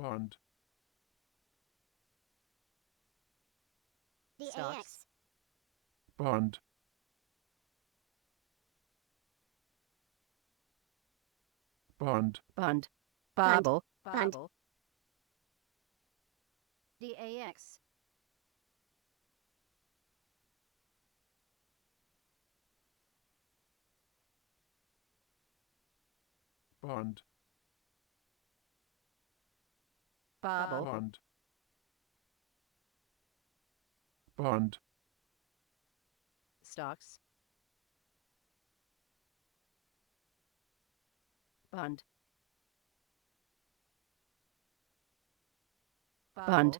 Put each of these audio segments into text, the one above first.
Bund, Stocks. Bund, Bund, Bund. Bobble. Bobble. DAX. Bund, Bobble. Bund, Bund, Stocks. Bund. Bund.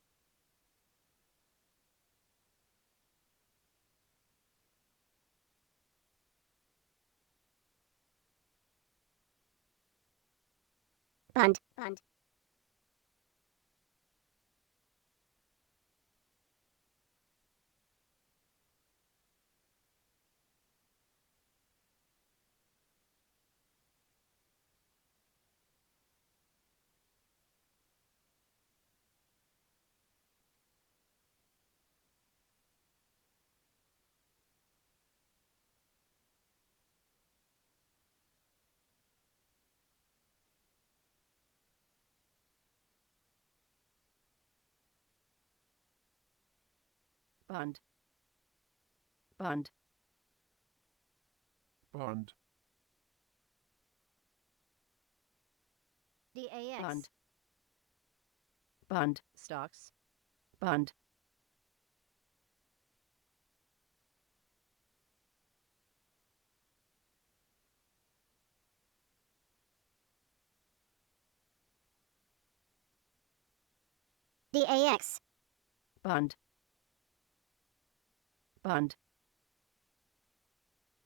Bund. Bund. Bund. Bund. Bund, DAX. Bund. Bund. Stocks. Bund. DAX. Bund. Bund.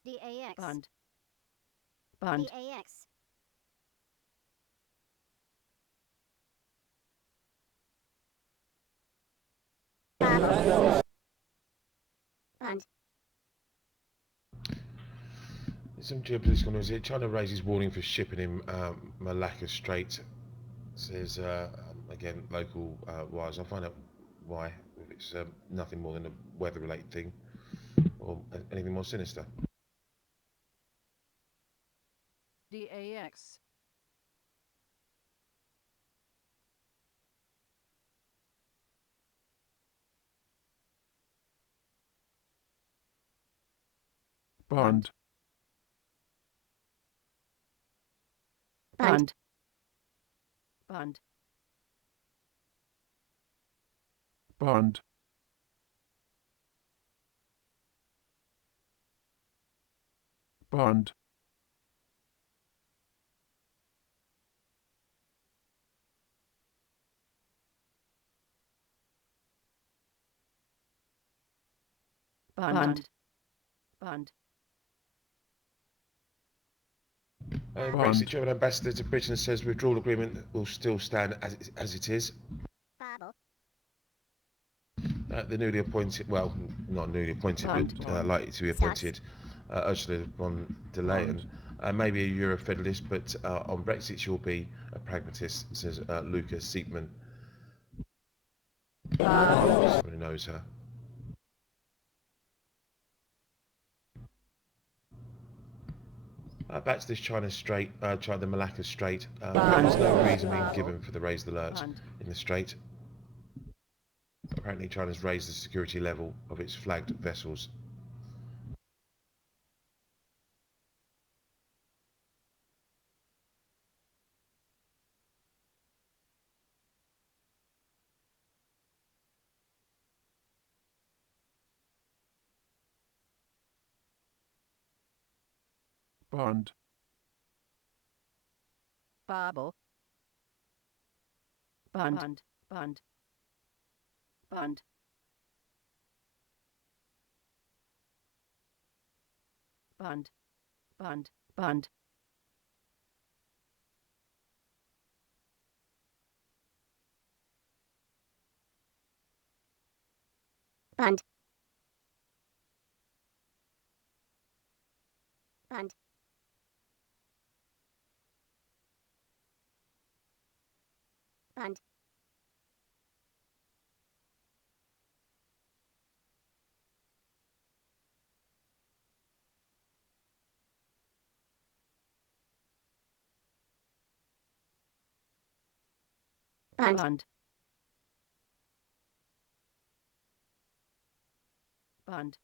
DAX. Bund. Bund. DAX. Bund. Some geopolitical news here. China raises warning for shipping in Malacca Strait. Says again local wires. I'll find out why. If it's nothing more than a weather-related thing or anything more sinister. DAX. Bund, Bund. Bund. Bund, Bund, Bund. Bund. Brexit German ambassador to Britain says withdrawal agreement will still stand as it is. The newly appointed, well, not newly appointed, but likely to be appointed, Ursula von der Leyen, may be a Euro federalist, but on Brexit she'll be a pragmatist, says Luca Siepman. Someone who knows her. Back to this the Malacca Strait. There's no reason being given for the raised alert in the strait. Apparently China's raised the security level of its flagged vessels. Bund, Bobble. Bund. Bund. Bund. Bund. Bund. Bund. Bund. Bund. Bund. Bund. Bund.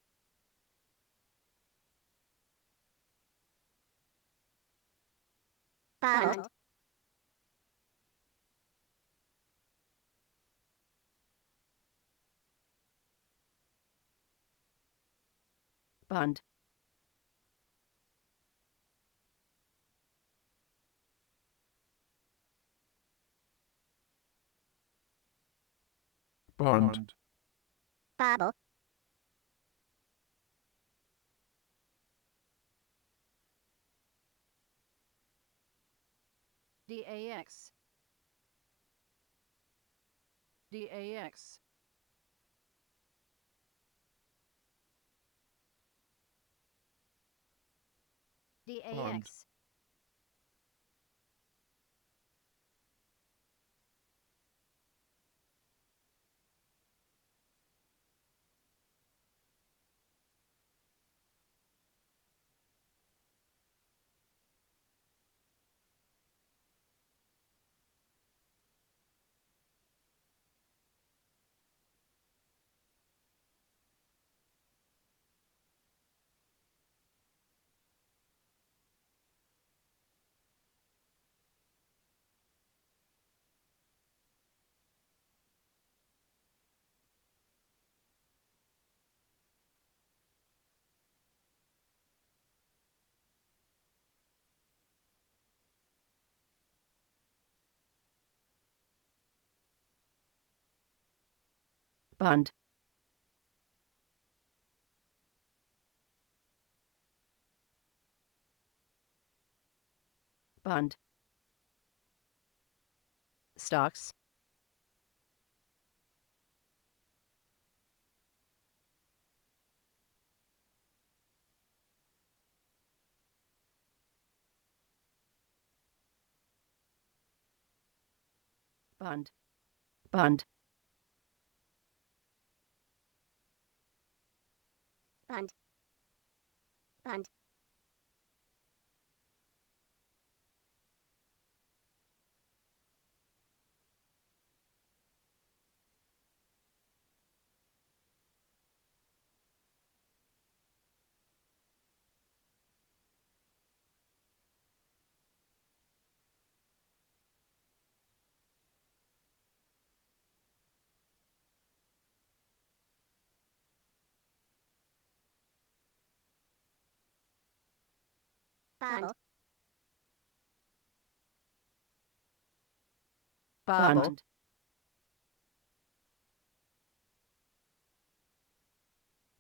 Bund. Bund. Bund. Bobble. DAX. DAX. DAX. Bund. Bund. Stocks. Bund. Bund. Bund. Bund. Bund. Bund.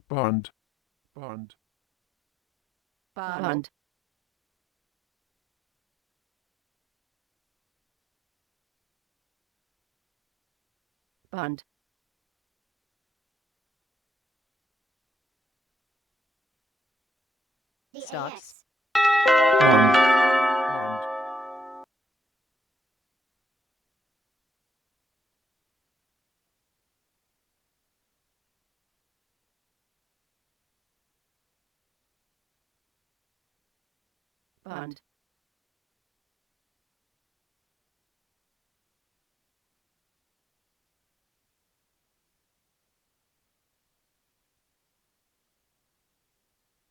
Bund. Bund. Bund. Bund. Stocks. Bund. Bund.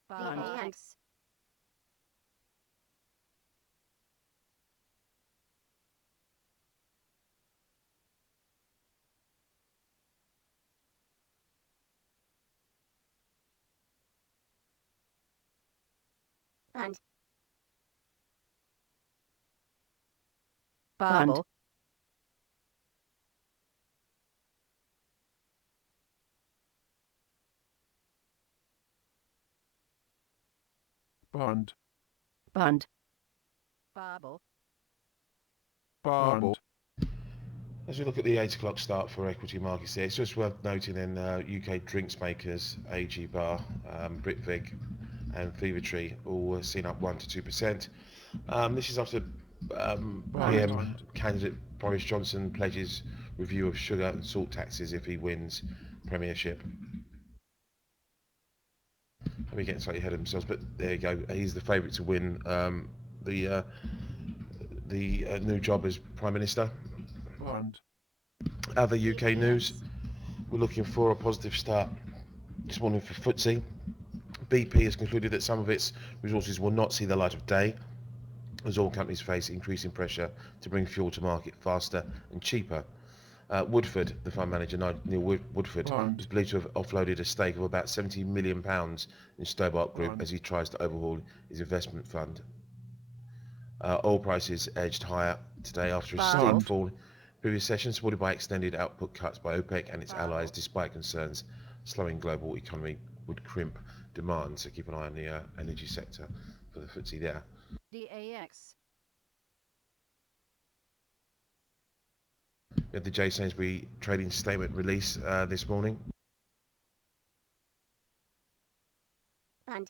Bund. Bund. Bund. Bund. Bund. Bund. Bobble. Bund. As we look at the 8 o'clock start for equity markets here, it's just worth noting then UK drinks makers, AG Bar, Britvic and Fevertree all seen up 1 to 2%. This is after PM Bund. candidate Boris Johnson pledges review of sugar and salt taxes if he wins premiership. We're getting slightly ahead of themselves, but there you go. He's the favourite to win the new job as Prime Minister. bond, Other UK news, we're looking for a positive start this morning for FTSE. BP has concluded that some of its resources will not see the light of day as oil companies face increasing pressure to bring fuel to market faster and cheaper. Woodford, the fund manager, Neil Woodford, bond, is believed to have offloaded a stake of about £70 million in Stobart Group bond, as he tries to overhaul his investment fund. Oil prices edged higher today after a steep bond, fall in previous session, supported by extended output cuts by OPEC and its allies, despite concerns slowing global economy would crimp demand. So keep an eye on the energy sector for the FTSE there. DAX. We had the J Sainsbury trading statement release this morning. Bund.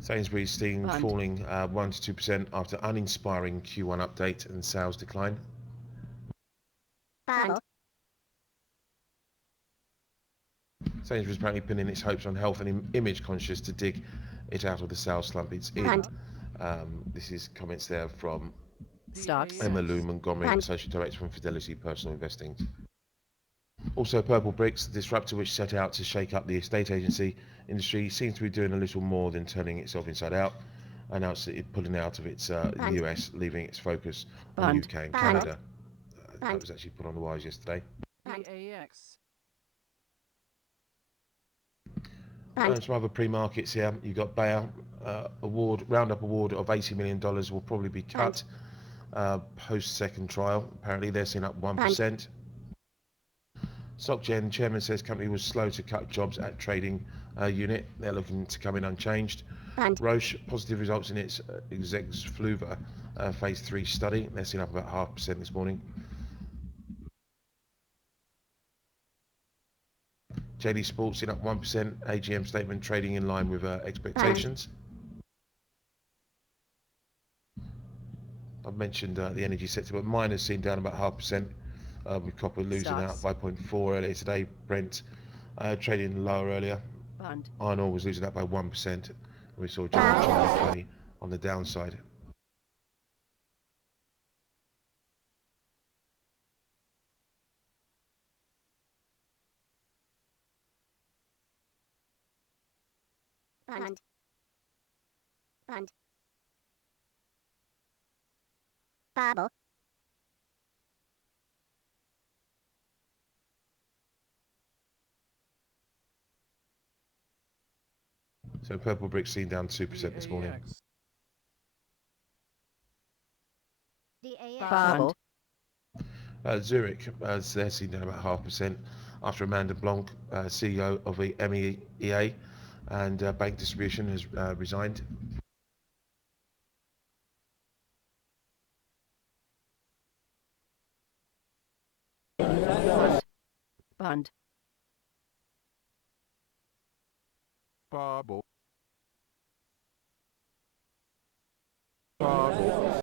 Sainsbury's seen Bund. falling 1 to 2% after uninspiring Q1 update and sales decline. Bund. Sainsbury's apparently pinning its hopes on health and image conscious to dig it out of the sales slump it's in. Bund. This is comments there from Stocks. Emma Lou Montgomery, Bund. Associate Director from Fidelity Personal Investing. Also, Purple Bricks, the disruptor which set out to shake up the estate agency industry, seems to be doing a little more than turning itself inside out. Announced that it's pulling out of its US, leaving its focus on Bund. UK and Bund. Canada. That Bund. was actually put on the wires yesterday. DAX. Some other pre-markets here. You've got Bayer Roundup award of $80 million will probably be cut post second trial. Apparently they're seeing up 1%. SocGen chairman says company was slow to cut jobs at trading unit. They're looking to come in unchanged. Bund. Roche positive results in its Exex Fluva phase 3 study. They're seeing up about 0.5% this morning. JD Sports in up 1%. AGM statement trading in line with expectations. I've mentioned the energy sector, but miners seen down about 0.5%. With copper losing out Stocks. by 0.4 earlier today. Brent trading lower earlier. Bund. Iron ore was losing out by 1%. We saw China play on the downside. Bund. Bund. Bobble. So Purple Bricks seen down 2% this morning. Bobble. Zurich, they're seen down about 0.5% after Amanda Blanc, CEO of the MEEA and Bank Distribution, has resigned. Bund. bobble, bobble,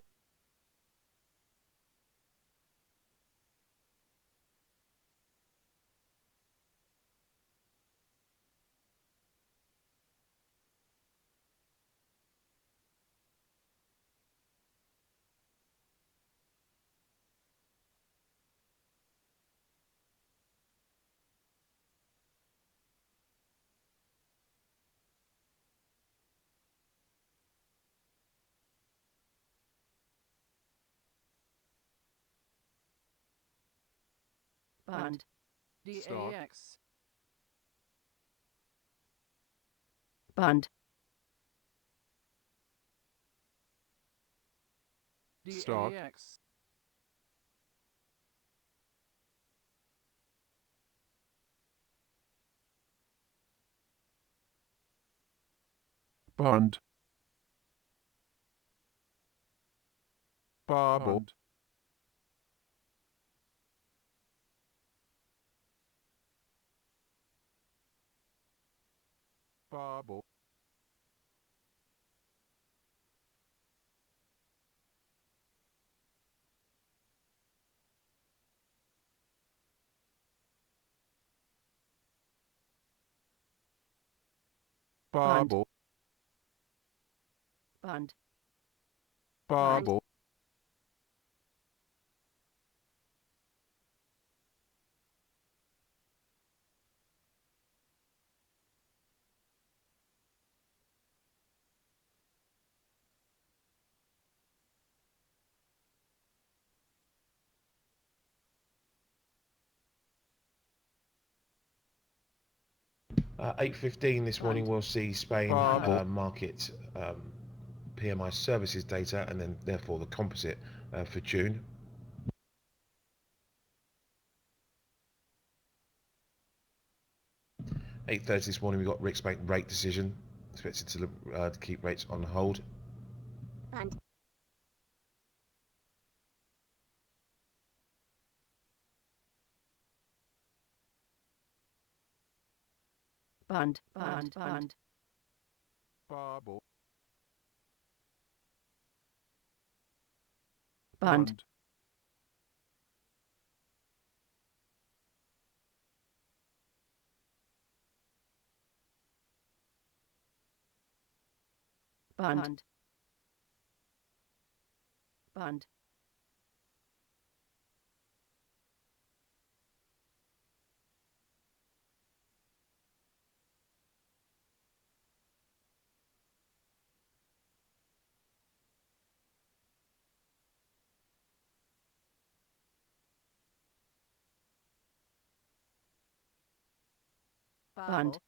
Bund. Stock. DAX. Bund. Stock. bond, bobble, bobble, Bubble. Bund. Bubble. Uh, 8:15 this morning, we'll see Spain Bubble. market PMI services data, and then therefore the composite for June. 8:30 this morning, we've got Riksbank rate decision, expected to keep rates on hold. Bund. Bund. Bund. Bund. Bubble. Bund. Bund. Bund. Bund.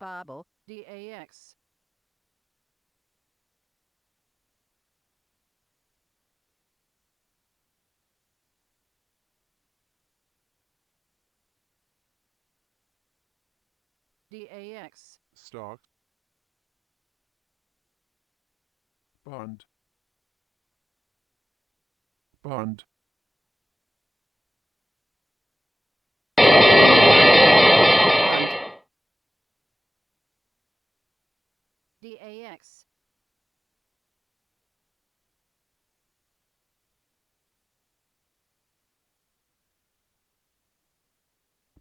Babel, DAX. DAX. Stock. Bund. Bund. Bund. DAX.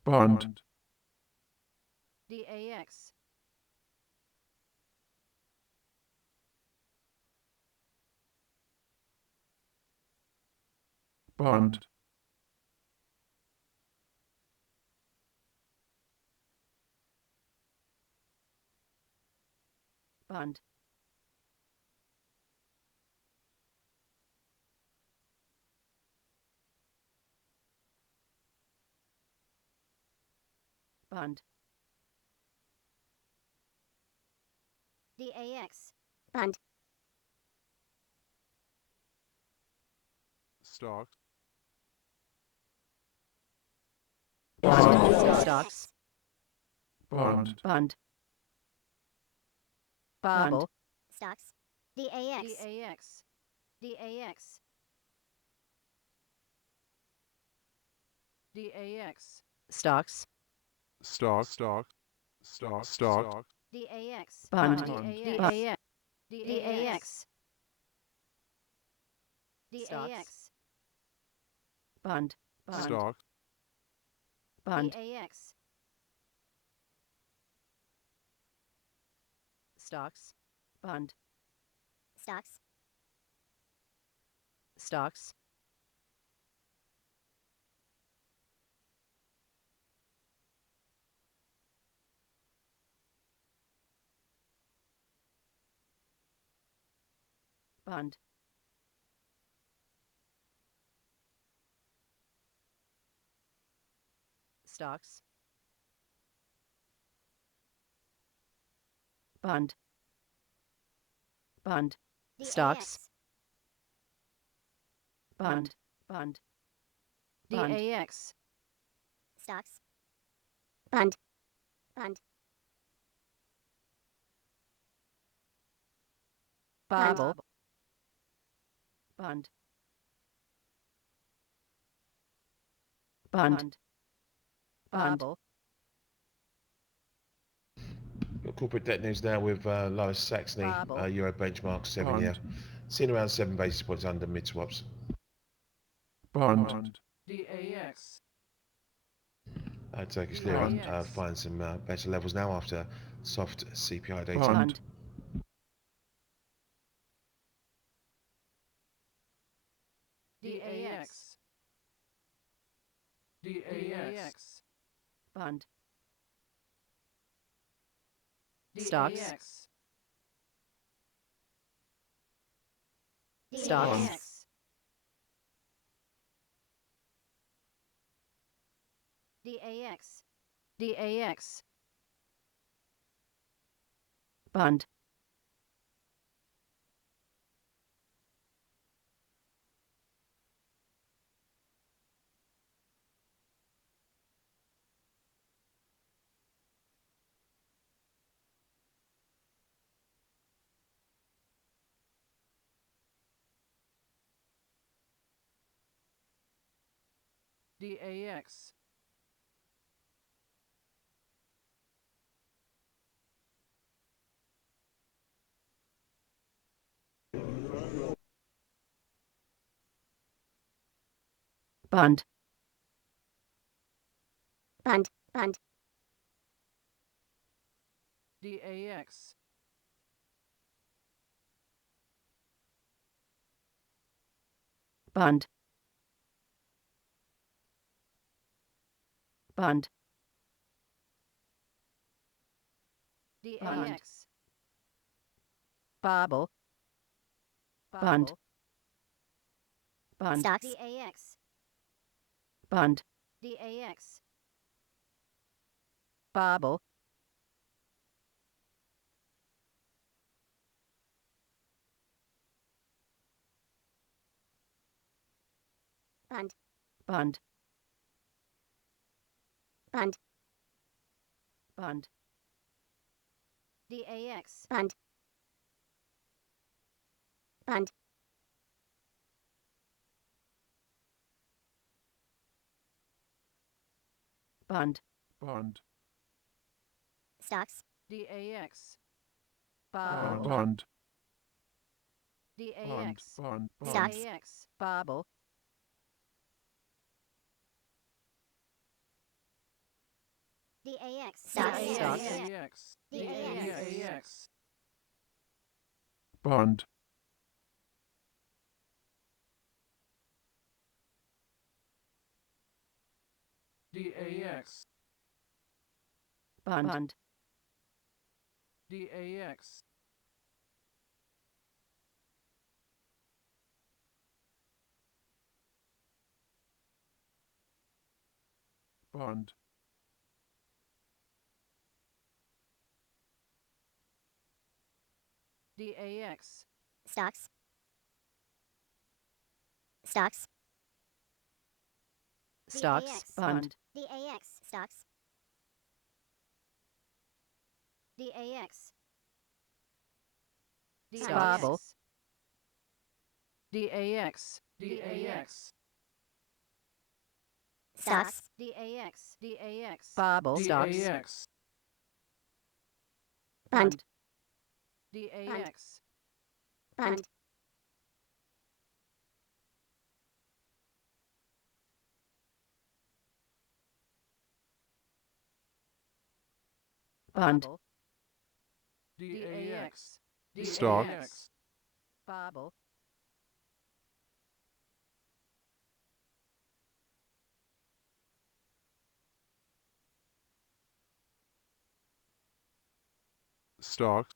Bund. DAX. Bund. Bund. Bund. DAX. Bund. Stock. Bund. Stocks. Bund. Bund. Babel, Stocks. DAX. DAX. DAX. DAX. Stocks. Stock. Stock. Stock. Stock. DAX. Bund. DAX. DAX. DAX. Bund. Stock. Bund. DAX. Stocks. Bund. Stocks. Stocks. Bund. Stocks. Bund. Bund. Stocks. Bund. Bund. Bund. DAX. Stocks. Bund. Bund. Babel, Bund. Bund. Bund. Babel, Got corporate debt news now with Lois Saxony, Babel. Euro benchmark 7 year, Bund. seen around 7 basis points under mid swaps. Bund, Turkish lira Bund, find some better levels now after soft CPI data. Bund, Bund. Stocks. Stocks. DAX. DAX. Bund. DAX. Bund. Bund, bund, DAX. Bund. Bund. DAX. Bobble. Bund. Bund. stocks, DAX. Bund. DAX. Bobble. bund, Bund. bund, Bund. DAX. bund, bund, Bund. Bund, stocks, DAX. Bund, Bobble. Bund, DAX. Bund, stocks, DAX. Bobble. DAX. Stocks. Stocks. DAX. Bund, DAX. Bund. DAX. Bund, DAX. stocks, stocks, Stocks. DAX. Bund. DAX, stocks, DAX. Bobble. DAX. DAX. stocks, DAX. DAX. Bobble. Stocks. DAX, bund, DAX. bund, Bund. DAX, DAX. Stocks. Bobble. Stocks,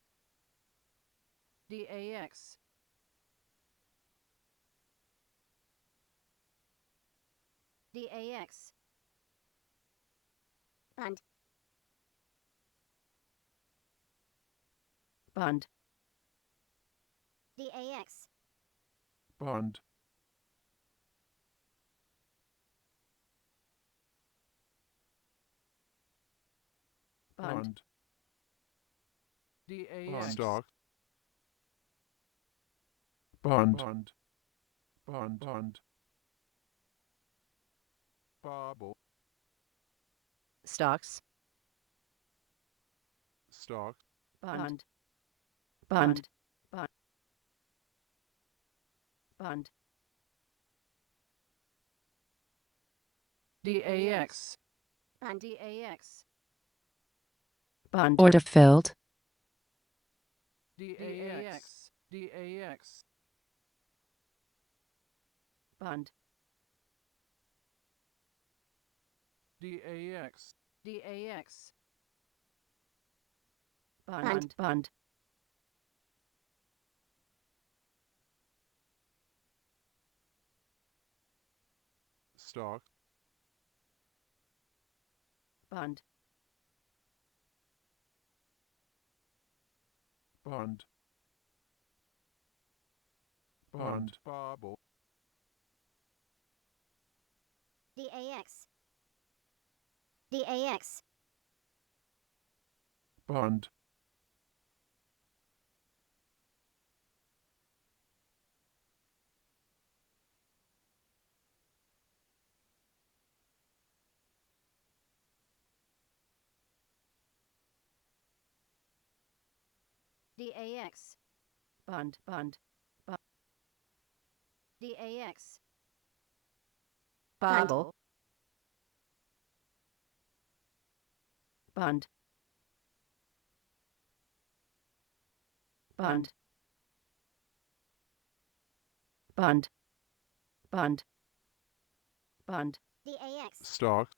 DAX. DAX. bund, Bund. DAX. Bund, Bund. Bund, DAX. Stocks, Bund, Bund, Bobble, Stocks. Stocks, Bund. Bund. Bund. Bund. DAX. Bund. DAX. Bund. Order filled. DAX. DAX. Bund. DAX. DAX. Bund. Bund. Bund. Stock. Bund. Bund. Bund. Bobble. DAX. DAX. Bund. DAX. Bund. Bund. DAX. Bobble. Bund. Bund. Bund. Bund. Bund. DAX. Stock.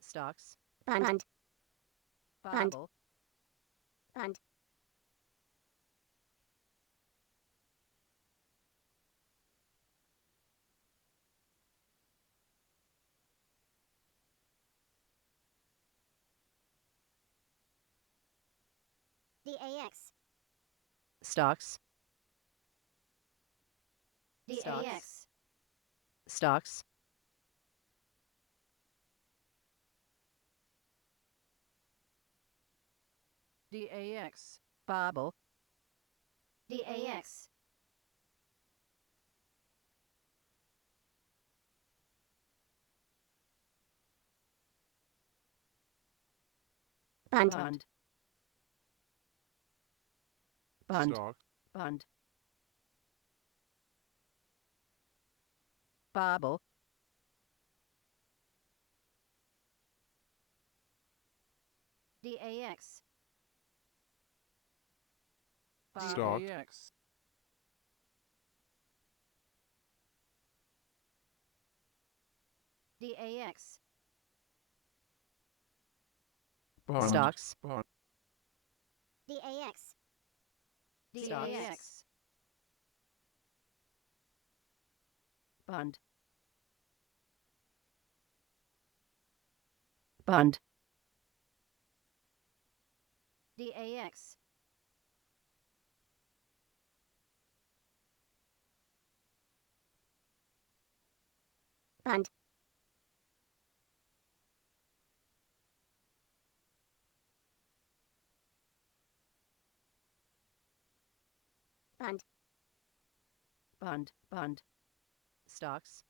Stocks. Bund. Bund. Bobble. Bund. DAX. Stocks. DAX. Stocks. DAX. Bobble. DAX. Bund. Bund. Bund. Stock. Bund. Bobble. DAX. Stock. DAX. DAX. Bund. Stocks. Bund. DAX. DAX. Bund. Bund. DAX. Bund. Bund. Bund. Bund. Stocks.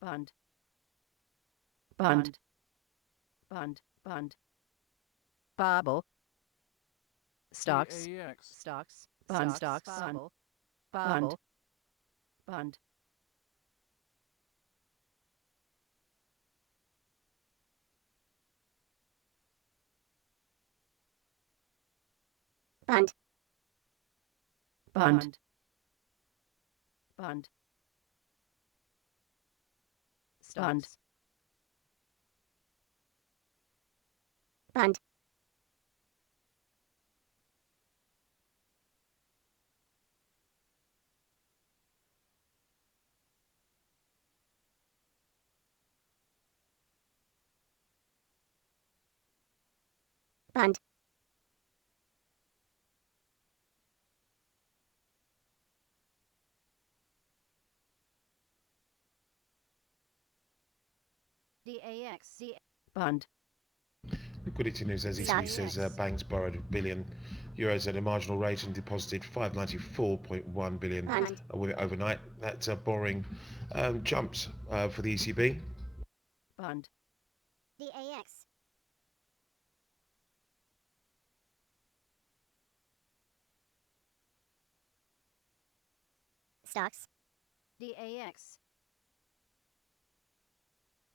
Bund. Bund. Bund. Bund. Bobble. Stocks. DAX. Stocks. Bund. Stocks. Bobble. Bund. Bund. Bund. Bund. Bund. Stocks. Bund. Bund. DAX. Bund. Liquidity news as ECB says banks borrowed €1 billion at a marginal rate and deposited 594.1 billion Bund. with it overnight. That borrowing jumped for the ECB. Bund. DAX. Stocks. DAX.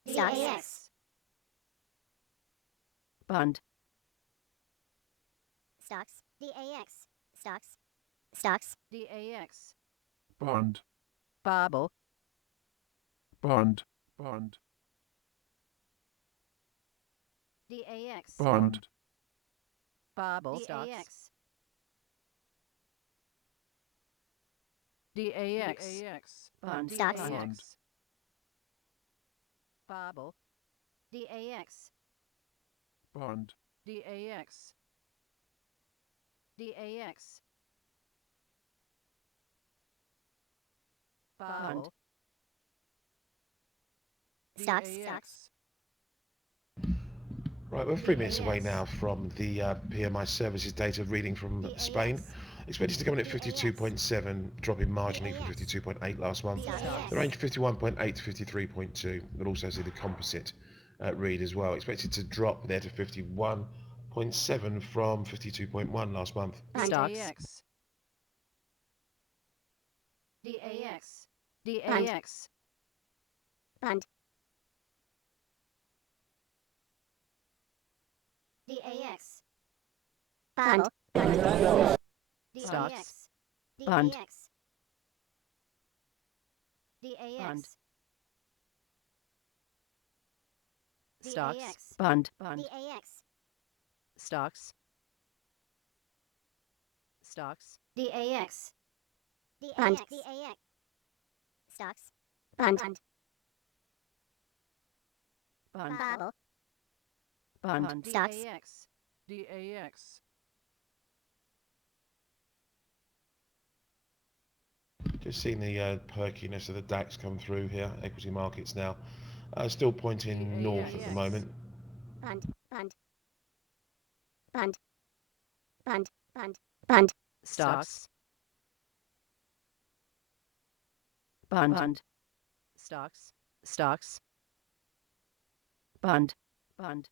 DAX. Bund. Stocks. DAX. Stocks. Stocks. DAX. Bund. Bobble. Bund. Bund. DAX. Bund. Bobble. Stocks. DAX. Bund. Stocks. Bund. Bobble. DAX. Bund. DAX. DAX. Bund. Stocks. DAX. Right, we're 3 minutes away now from the PMI services data reading from Spain. Expected to come in at 52.7, dropping marginally from 52.8 last month. The range 51.8 to 53.2. We'll also see the composite read as well. Expected to drop there to 51.7 from 52.1 last month. Stocks. DAX. DAX. Bund. DAX. Bund. Stocks. DAX. Bund. DAX. Stocks. Bund. Bund. DAX. Stocks. Stocks. DAX. Bund. DAX. Stocks. Bund. Bund. Bobble. Bund. Stocks. DAX. DAX. Just seeing the perkiness of the DAX come through here. Equity markets now still pointing north at the moment. Bund. Bund. Bund. Bund. Bund. Bund. Stocks. Bund. Stocks. Stocks. Bund. Bund.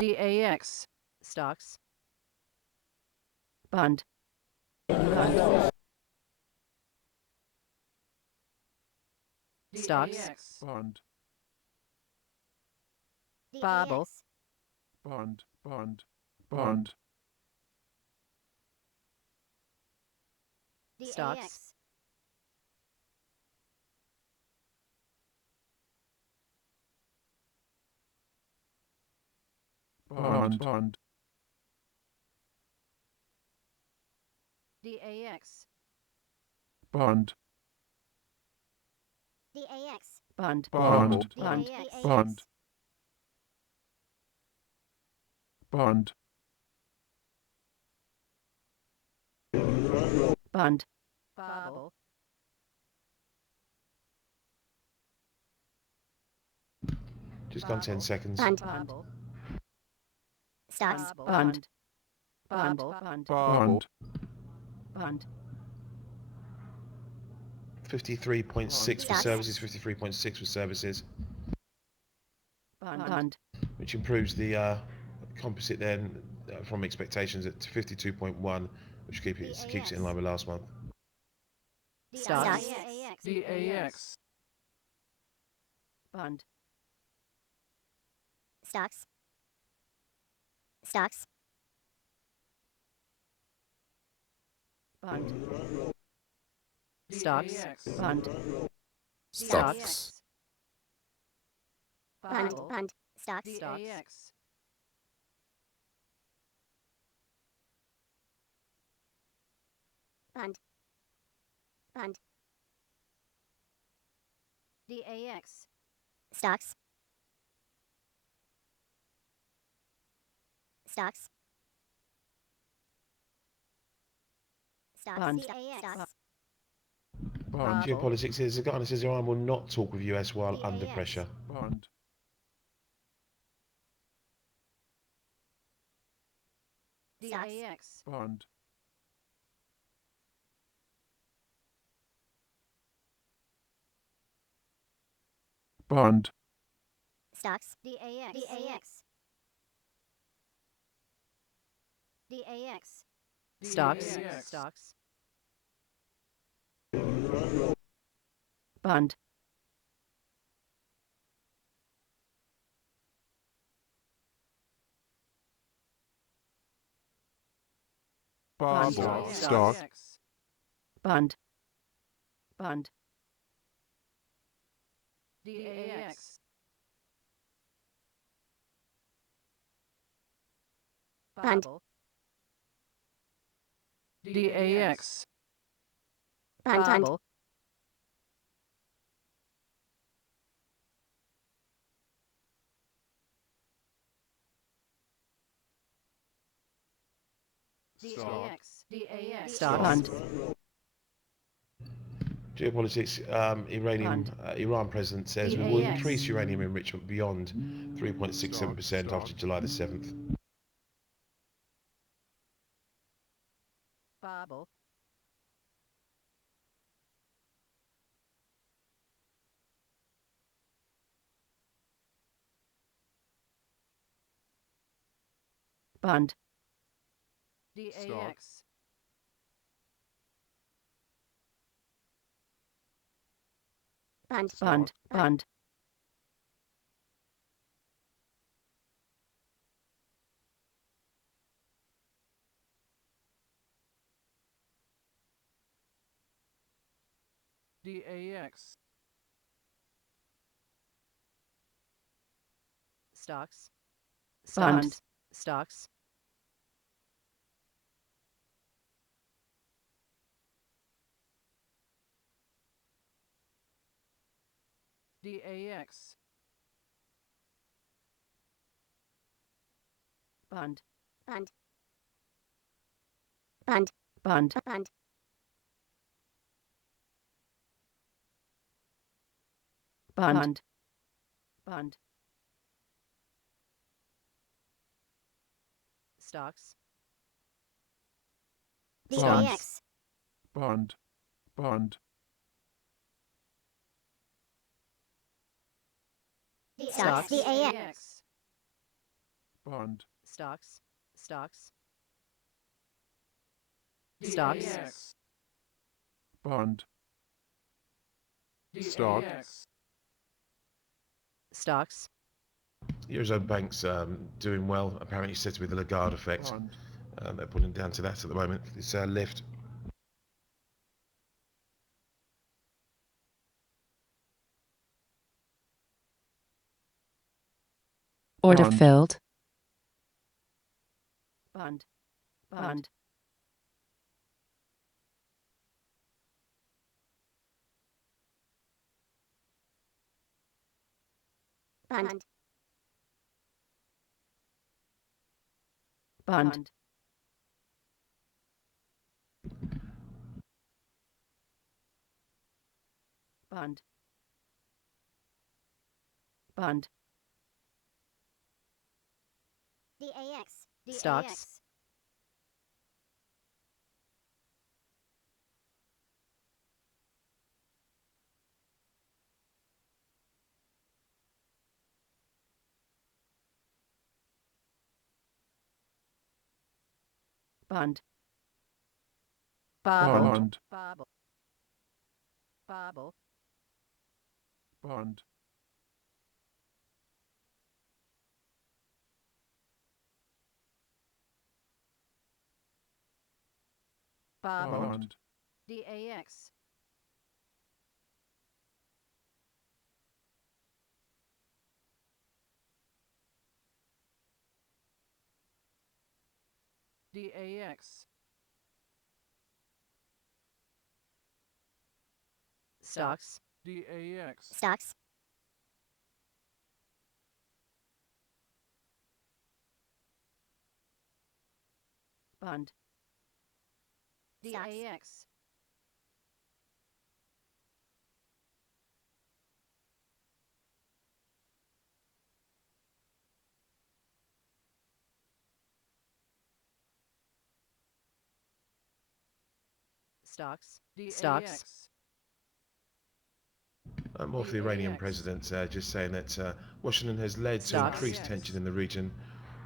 DAX. Stocks. Bund. Bund. Stocks. Bund. Bobble. Bund. Bund. Bund. Stocks. Bund. Bund. DAX. Bund. DAX. Bund. Bund. Bund. Bund. Bund. Bund. Bobble. Just gone 10 seconds. Bund. Bobble. Stocks. Bund. Bobble. Bund. Bund. Bund. 53.6 for Stocks. services, 53.6 for services, Bund. which improves the composite then from expectations at 52.1, which keeps it in line with last month. Stocks. DAX. Bund. Stocks. Stocks. Bund. Stocks. DAX. Bund. Stocks. Bund. Bobble. Bund. Stocks. DAX. Bund. Bund. DAX. Stocks. Stocks. Stocks. Bund. Stocks. Bund. Geopolitics is, the Ghana says Iran will not talk with US while under DAX. pressure. Bund. DAX. Bund. bond, stocks, DAX, DAX, Stocks. DAX, Stocks. Bond. Bob Bond. or Stocks. stock, Bond. Bond. DAX, Bond. Bobble. DAX, bond, Bobble. DAX, DAX, Stock. Bond. Geopolitics, Iran president says we will DAX. increase uranium enrichment beyond 3.67% Stock. after July the 7th. Bobble. Bond. DAX, bond, Bond. Bond. DAX, Stocks. Bond. Bond. Stocks. DAX, Bond. bond, bond, Bond. bond, Bond. Bond. Stocks. DAX, bond, bond, stocks, DAX, bond, Stocks. Stocks. Stocks. DAX, bond, stock, DAX, Stocks. Eurozone banks doing well. Apparently, said to be the Lagarde effect. bond, They're putting down to that at the moment. This lift. Order Bond. filled. Bond. Bond. bond, Bond. Bond. Bond. DAX, Stocks. Bond. Bobble. bond, Bobble. Bobble. bond, Bobble. bond, DAX, DAX, Stocks. DAX, stocks, Bond. DAX, Stocks. DAX, Stocks. More for the Iranian DAX. president, just saying that Washington has led to Stocks. increased Yes. tension in the region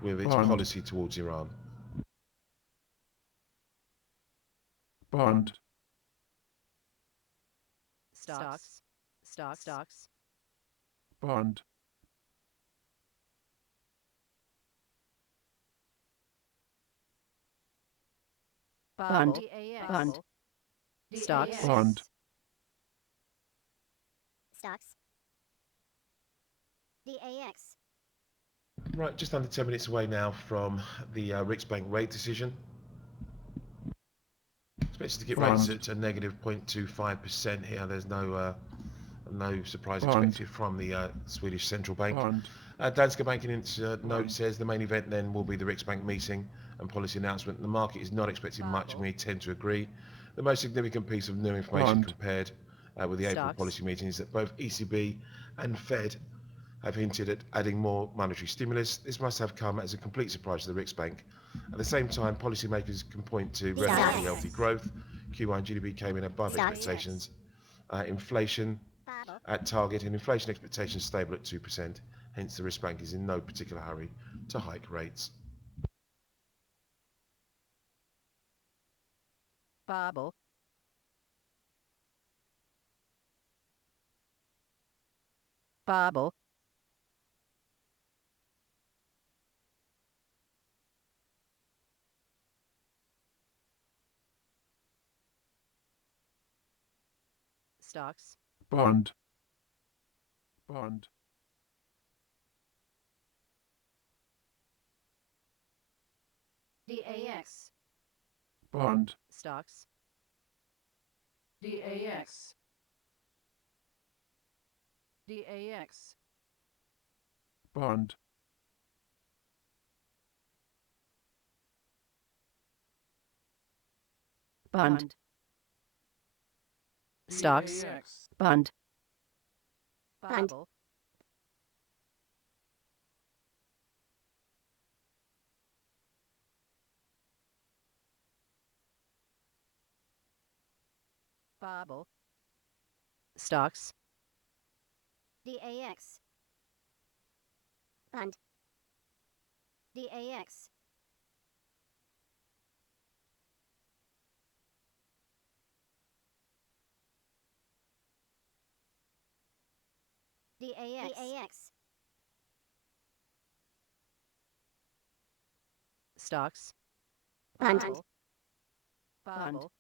with its Bond. policy towards Iran. Bond. Stocks. Stocks. Bond. Bund. DAX. Bund. Stocks. Bond. Stocks. DAX. Right, just under 10 minutes away now from the Riksbank rate decision. Expected to get rates Bond. at a negative 0.25% here. There's no surprise Bond. expected from the Swedish central bank. Bond. Danske Bank in its note says the main event then will be the Riksbank meeting and policy announcement. The market is not expecting much, and we tend to agree. The most significant piece of new information Bond. compared with the April Stocks. policy meeting is that both ECB and Fed have hinted at adding more monetary stimulus. This must have come as a complete surprise to the Riksbank. At the same time, policymakers can point to relatively Stocks. healthy growth. Q1 GDP came in above Stocks. expectations. Inflation Bubble. at target and inflation expectations stable at 2%. Hence, the Riksbank is in no particular hurry to hike rates. Bobble. Bobble. Stocks. Bond. Bond. DAX. Bond. Stocks. DAX. DAX. Bond. Bund. Stocks. DAX. Bund. Bund. Bobble. Bobble. Stocks. DAX. Bund. DAX. DAX. Stocks. Bund. Bobble. Bobble.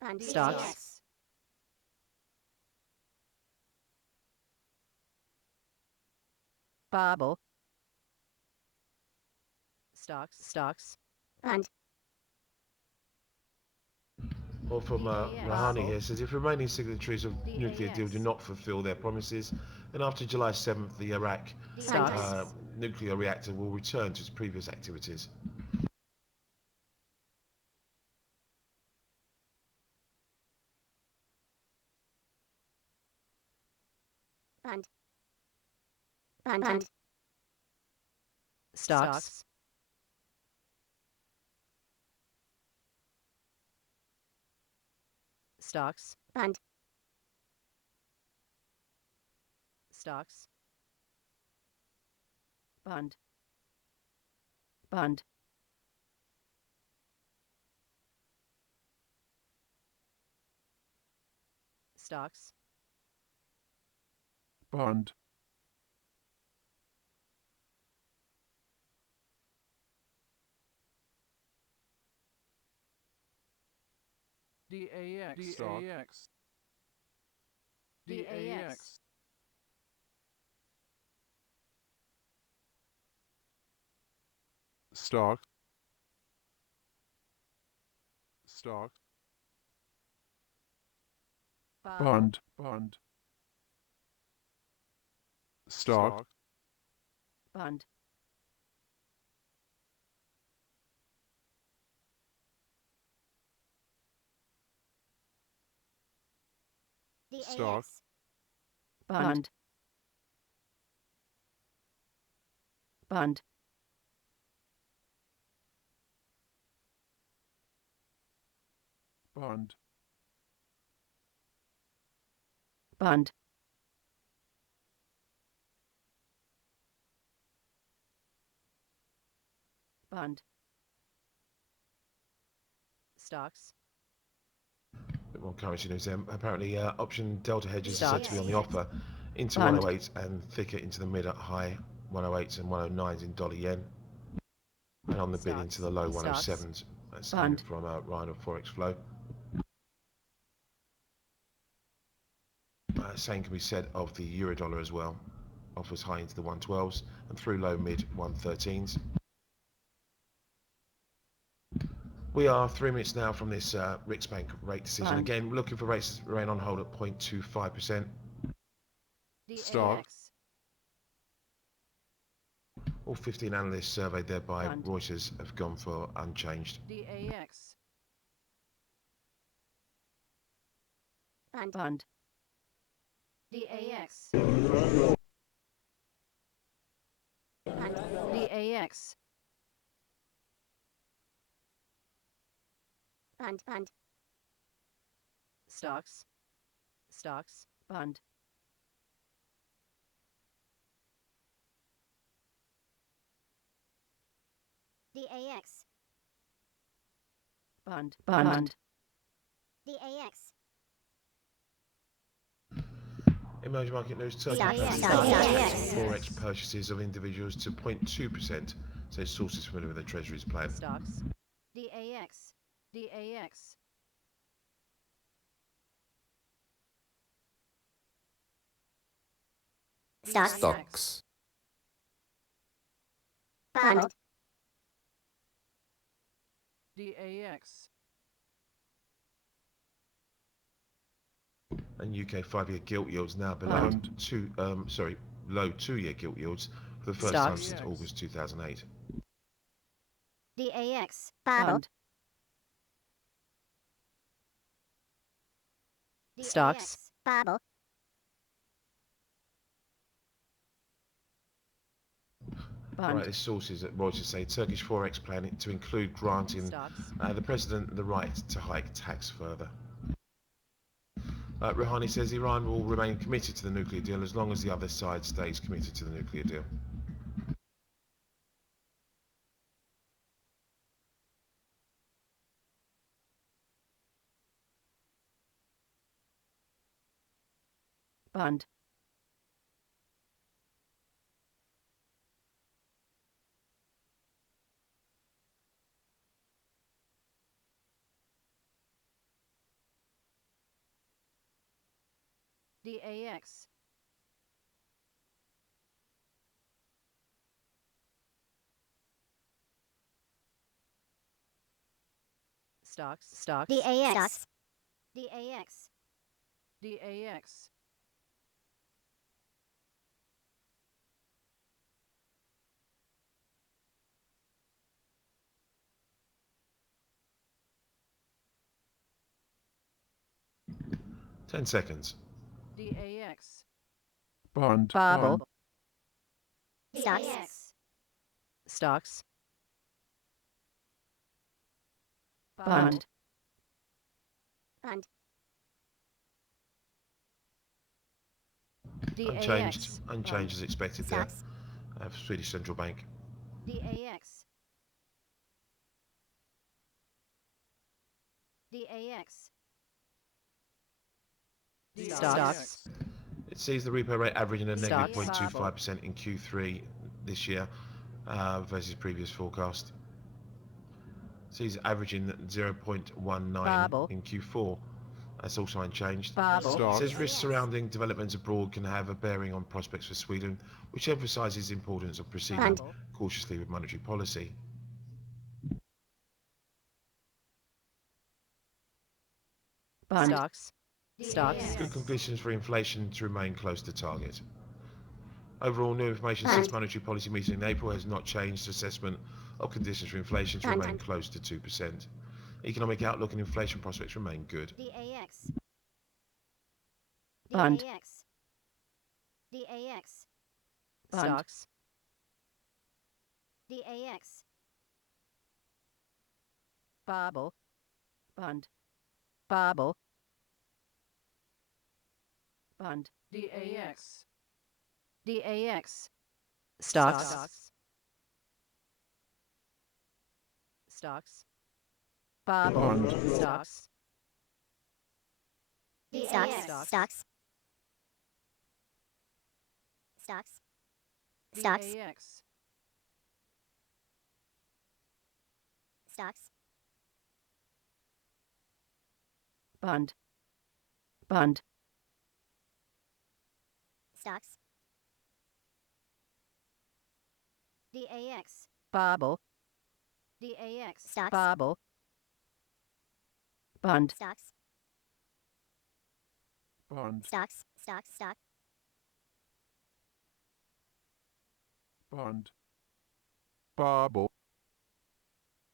Bund. Stocks. DAX. Bobble. Stocks. Bund. Or from Rouhani here says if remaining signatories of nuclear deal do not fulfil their promises, then after July 7th, the Iraq Stocks. nuclear reactor will return to its previous activities. Bund. Bund. Stocks. Stocks. Bund. Stocks. Bund. Bund. Stocks. Bond. DAX. Stock. DAX. DAX. Stock. Stock. Bobble. Bond. Bond. Stock. Bund. Stock. DAX. Bund. Bund. Bund. Bund. Bund. Stocks. Bit more currency news there. Apparently, option delta hedges are Stocks. said to be on the offer into Bund. 108 and thicker into the mid high 108s and 109s in dollar yen, and on the bid into the low Stocks. 107s. That's coming Bund. from Ryan of Forex Flow. Same can be said of the euro dollar as well. Offers high into the 112s and through low mid 113s. We are 3 minutes now from this Riksbank rate decision. Bund. Again, looking for rates to remain on hold at 0.25%. Stock. DAX. All 15 analysts surveyed there by Bund. Reuters have gone for unchanged. DAX. Bund. Bund. DAX. Bund. DAX. Bund. Bund. Stocks. Stocks. Bund. DAX. Bund. Bund. DAX. Emerging market news, Turkey Stocks. plans to Stocks. cut Stocks. forex purchases of individuals to 0.2%, says sources familiar with the Treasury's plan. Stocks. DAX. DAX. Stocks. Stocks. Bund. DAX. And UK 5-year gilt yields now below Bund. low 2-year gilt yields for the first time Stocks. since August 2008. DAX. Babel. Bund. Stocks. Babel. Bund. Right, this sources at Reuters say Turkish forex plan to include granting Stocks. the president the right to hike tax further. Rouhani says Iran will remain committed to the nuclear deal as long as the other side stays committed to the nuclear deal. Bund. DAX. Stocks. Stocks. DAX. DAX. DAX. Ten seconds. DAX. Bund. Babel. Bund. Stocks. Stocks. Bund. Bund. Bund. Unchanged Bund. as expected there. Stocks. Swedish Central Bank. DAX. DAX. Stocks. It sees the repo rate averaging a negative Stocks. 0.25% in Q3 this year versus previous forecast. Sees averaging 0.19 Babel. in Q4. That's also unchanged. Babel. It Stocks. says risks surrounding developments abroad can have a bearing on prospects for Sweden, which emphasises the importance of proceeding Bund. cautiously with monetary policy. Bund. Stocks. Stocks. Good conditions for inflation to remain close to target. Overall, new information since monetary policy meeting in April has not changed assessment of conditions for inflation to remain close to 2%. Economic outlook and inflation prospects remain good. DAX. Bund. DAX. DAX. Stocks. DAX. Babel. Bund. Bobble. Bund. DAX. DAX. Stocks. Stocks. Bobble. Bund. Stocks. Stocks. Stocks. Stocks. Stocks. Stocks. DAX. Stocks. Bund. Bund. Stocks. DAX. Bobble. DAX. Stocks. Bobble. Bund. Stocks. Bund. Stocks. Stocks. Stock. Bund. Bobble.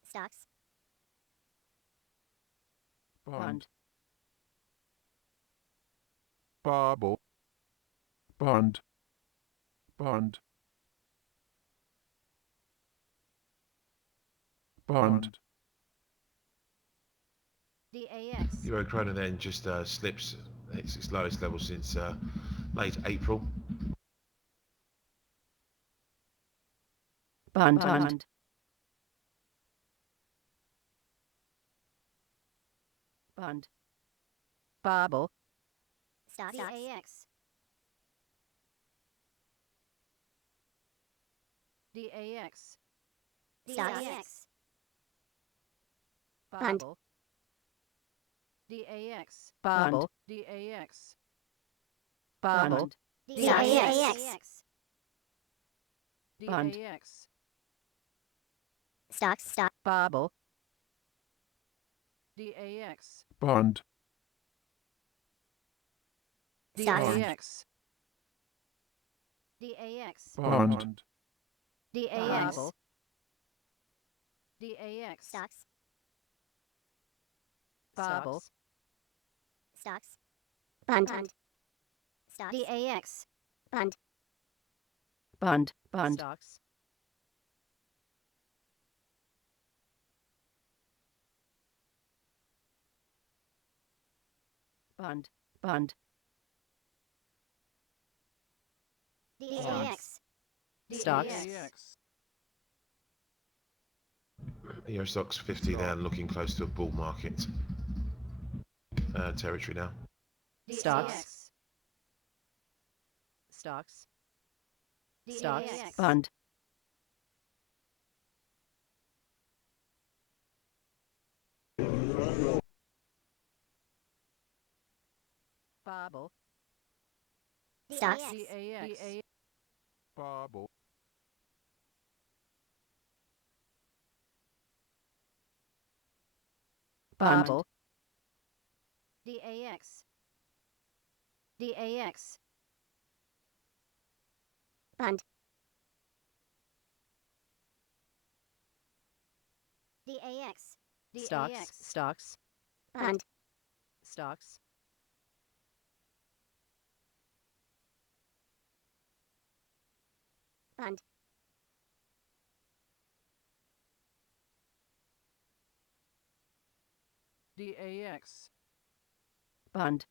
Stocks. Bund. Bobble. Bund. Bund. Bund. DAX. Euro krona then just slips. It's its lowest level since late April. Bund. Bund. Bund. Bobble. Stocks. DAX. DAX. DAX. Bobble. DAX. Bobble. DAX. Bobble. DAX. Bund. DAX. Stocks. Stock. Bobble. DAX. Bund. Stocks. DAX. DAX. Bund. DAX. Bobble. DAX. Stocks. Bobble. Stocks. Bund. Stocks. DAX. Bund. Bund. Bund. Stocks. Bund. Bund. DAX. Stocks. DAX. Euro stocks 50 now, looking close to a bull market territory now. Stocks. Stocks. Stocks. DAX. Bund. Bobble. Stocks. DAX. Bobble. Bobble. DAX. DAX. Bund. DAX. Stocks. Stocks. Bund. Stocks. Bund. DAX. Bund.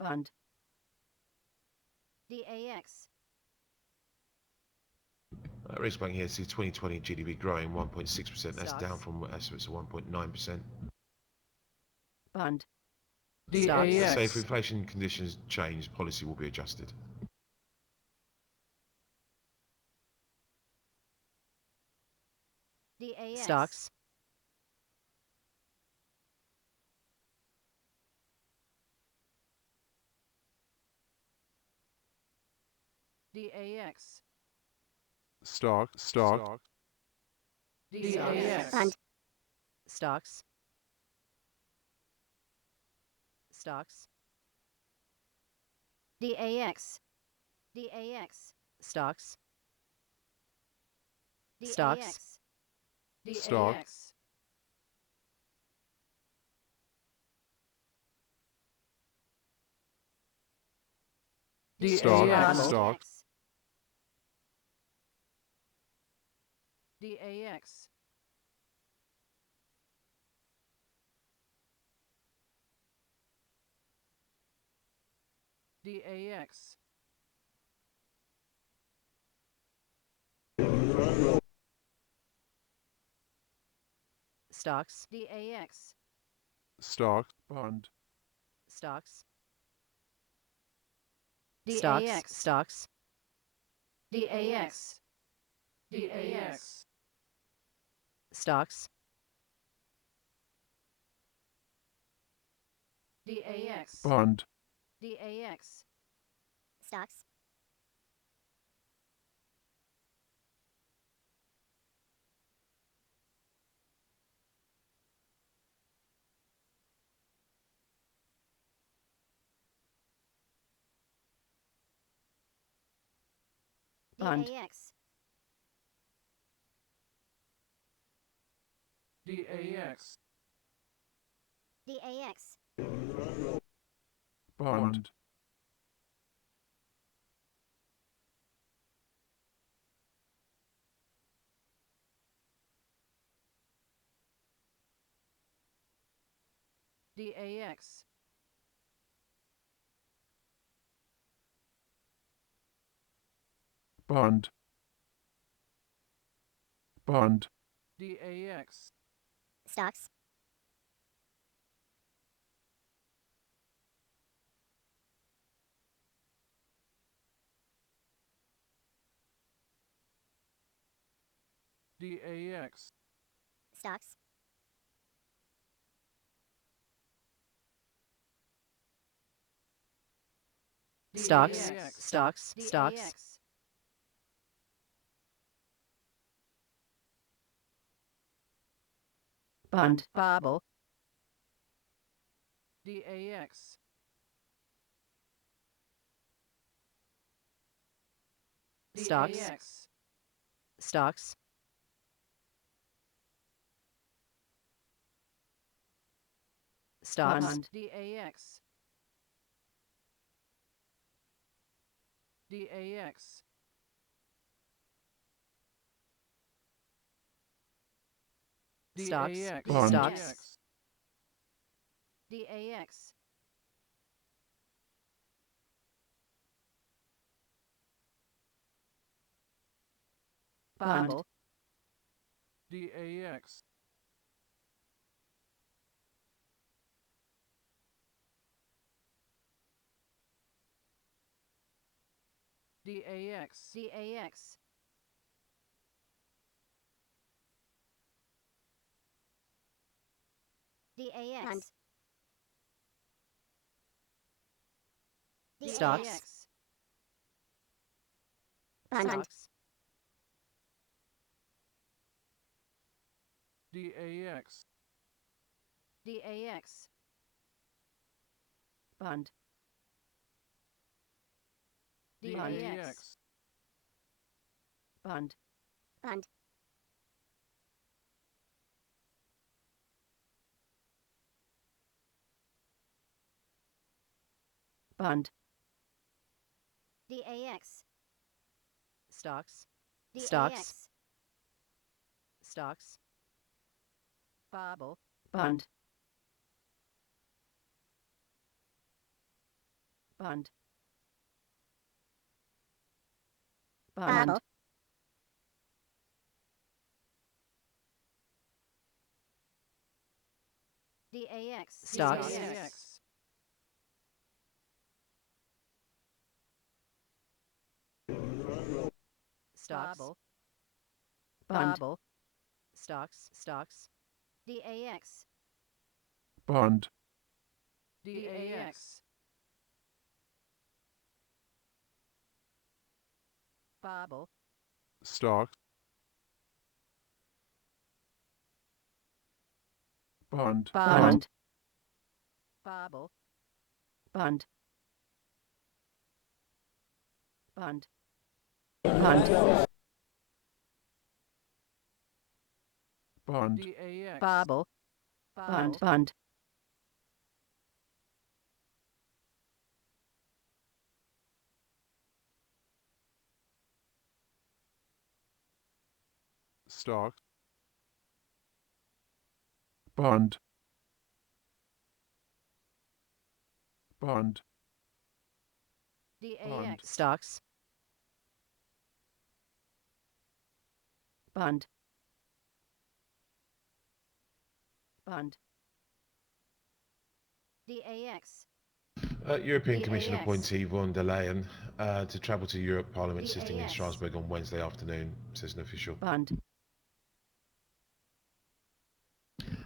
Bund. DAX. Riksbank here sees 2020 GDP growing 1.6%. That's Stocks. down from estimates of 1.9%. Bund. DAX. So if inflation conditions change, policy will be adjusted. DAX. Stocks. DAX. Stock. Stock. DAX. Bund. Stocks. Stocks. DAX. DAX. Stocks. DAX. Stock. DAX. Stock. DAX. Stock. DAX. DAX. Stocks. DAX. stock, bond, Stocks. DAX. Stocks. DAX. DAX. Stocks. DAX. bond, DAX. Stocks. Bund. DAX. DAX. DAX. bond, DAX. bond, bond, DAX. Stocks. DAX. Stocks. Stocks. DAX. Stocks. Stocks. DAX. Bund. Bobble. DAX. Stocks. DAX. Stocks. Stocks. Bund. DAX. DAX. Stocks. DAX. Bund. Stocks. DAX. Bobble. DAX. DAX. DAX. DAX. Stocks. Bund. Stocks. DAX. DAX. Bund. DAX. Bund. Bund. Bund. DAX. Stocks. DAX. Stocks. Stocks. Bobble. Bund. Bund. Bund. Bobble. DAX. Stocks. DAX. Stocks. Bobble. Stocks. Stocks. DAX. bond, DAX. Bobble. stock, bond, Bund. Bobble. Bund. Bund. Bund. bond, DAX. Bobble. Bund. Bund. stock, bond, bond, DAX. Stocks. Bund. Bund. DAX. European Commission DAX. appointee von der Leyen to travel to Europe Parliament sitting in DAX. Strasbourg on Wednesday afternoon, says an official. Bund.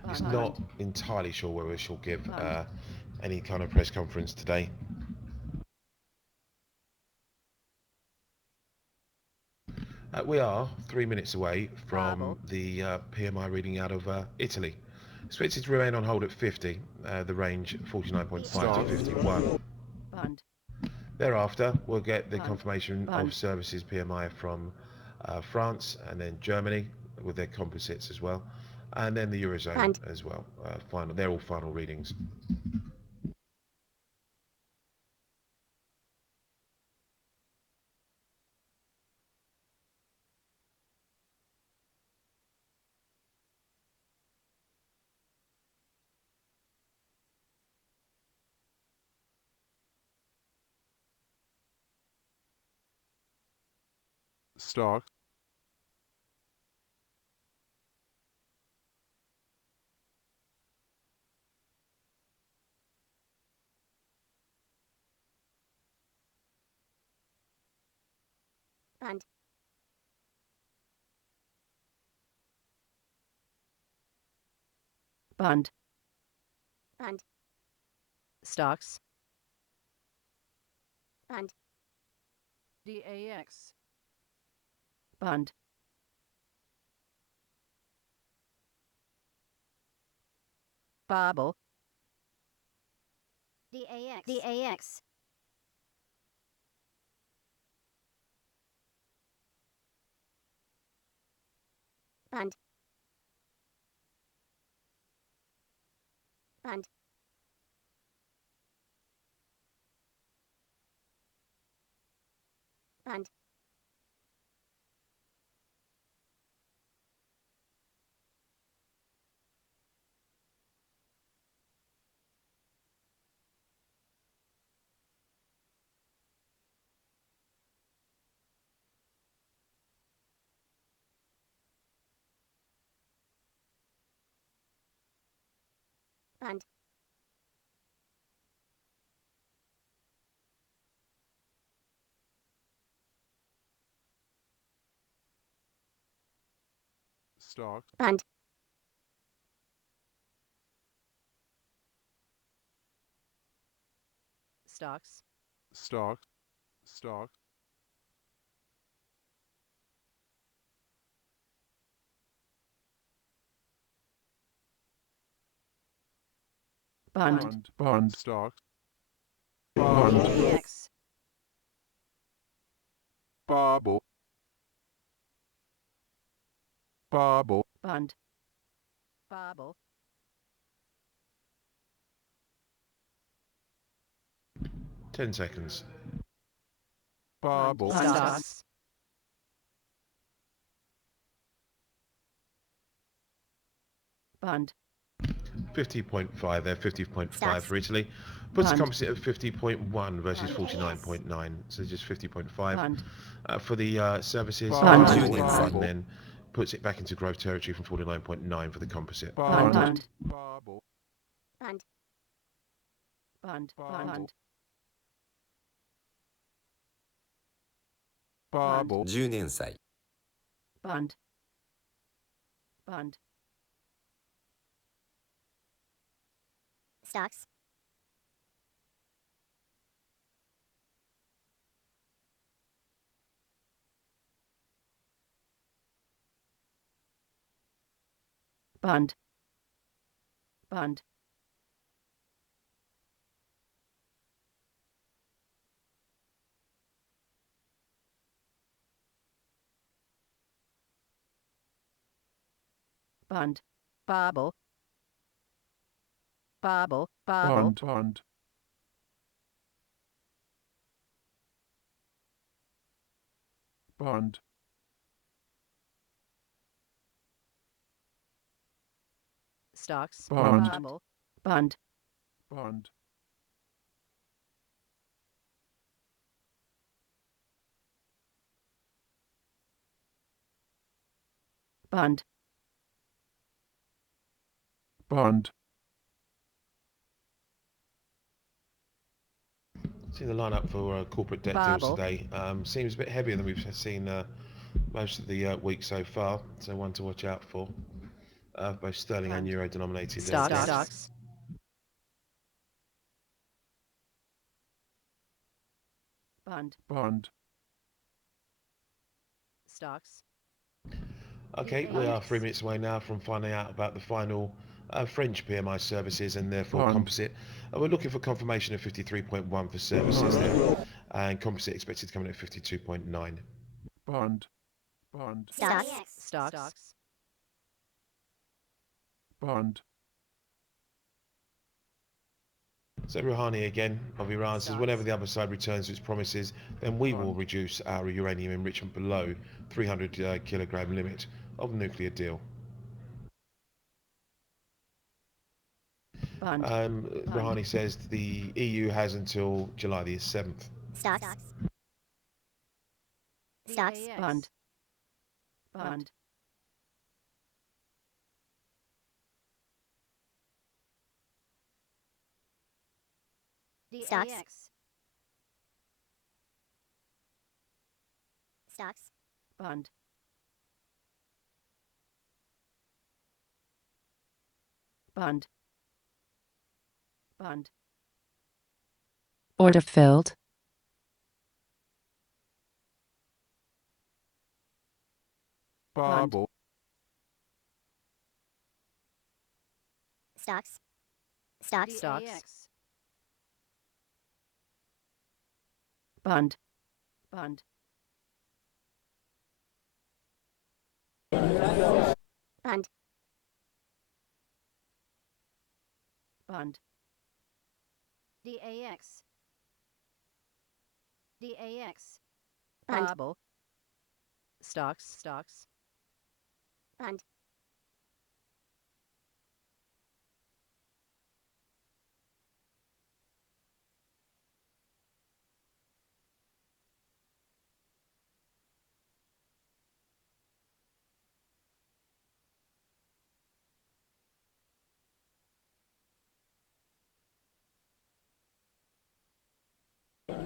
He's Bund. not entirely sure whether she'll give Bund. any kind of press conference today. We are 3 minutes away from Bravo. the PMI reading out of Italy. Expected to remain on hold at 50, the range 49.5 Stop. to 51. Bund. Thereafter, we'll get the Bund. confirmation Bund. of services PMI from France and then Germany with their composites as well, and then the Eurozone Bund. as well. Final, they're all final readings. Stock. Bund. Bund. Bund. Stocks. Bund. DAX. Bund. Babel. DAX. DAX. Bund. Bund. Bund. Bund. Stock. Bund. Stocks. Stock. Stock. Bund. Bund. Bund. Stock. Bund. DAX. Babel. Babel. Bund. Babel. 10 seconds. Babel. Bund. Stocks. Bund. 50.5 there, 50.5 Stocks. for Italy. Puts a Bund. composite of 50.1 versus Bund. 49.9, so just 50.5. Bund. For the services, Bund. 50.1 Bund. then puts it back into growth territory from 49.9 for the composite. Bund. Bund. Bund. Babel. Bund. Bund. Babel. Bund. Babel. 10年債 Bund. Bund. Stocks. Bund. Bund. Bund. Babel. Babel. Babel. Bund. Bund. Bund. Stocks. Bund. Babel. Bund. Bund. Bund. Bund. See the lineup for corporate debt deals Bubble. today. Seems a bit heavier than we've seen most of the week so far. So one to watch out for. Both sterling and Bund. euro denominated Stocks. debt. Stocks. Bund. Bund. Stocks. Okay, we are 3 minutes away now from finding out about the final French PMI services and therefore Bund. composite. We're looking for confirmation of 53.1 for services there, and composite expected to come in at 52.9. Bund. Bund. Stocks. Stocks. Bund. So Rouhani again of Iran says whenever the other side returns to its promises, then we will reduce our uranium enrichment below 300 kilogram limit of nuclear deal. Bund. Rouhani says the EU has until July the 7th. Stocks. Stocks. Bund. Bund. Stocks. Stocks. Bund. Bund. Bund. Order filled. Bubble. Stocks. Stocks. Stocks. Bund. Bund. Bund. Bund. DAX. DAX. Bubble. Stocks. Stocks. Bund.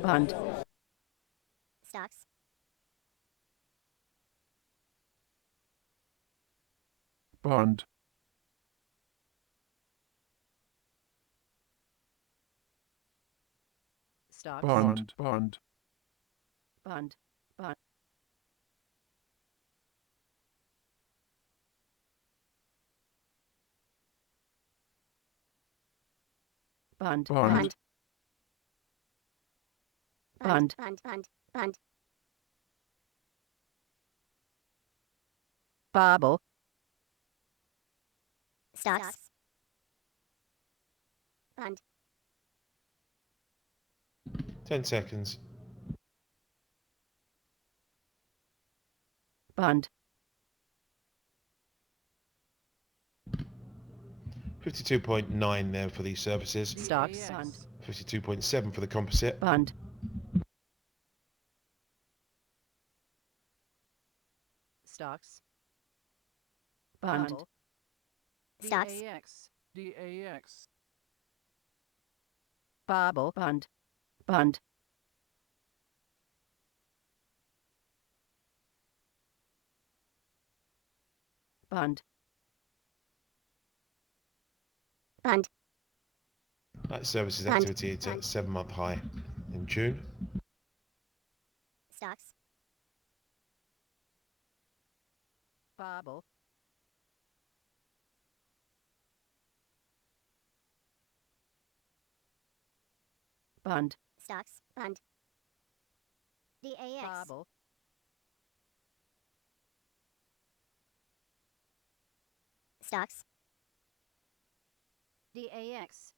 Bund. Stocks. Bund. Stocks. Bund. Bund. Bund. Bund. Bund. Bund. Bund. Bund. Bund. Bund. Bubble. Stocks. Bund. 10 seconds. Bund. 52.9 there for these services. Stocks. Bund. 52.7 for the composite. Bund. Stocks. Bund. Stocks. DAX. Bubble. Bund. Bund. Bund. Bund. That services Bund. activity is at 7-month high in June. Stocks. Bubble. Bund. Stocks. Bund. DAX. Bubble. Stocks. DAX.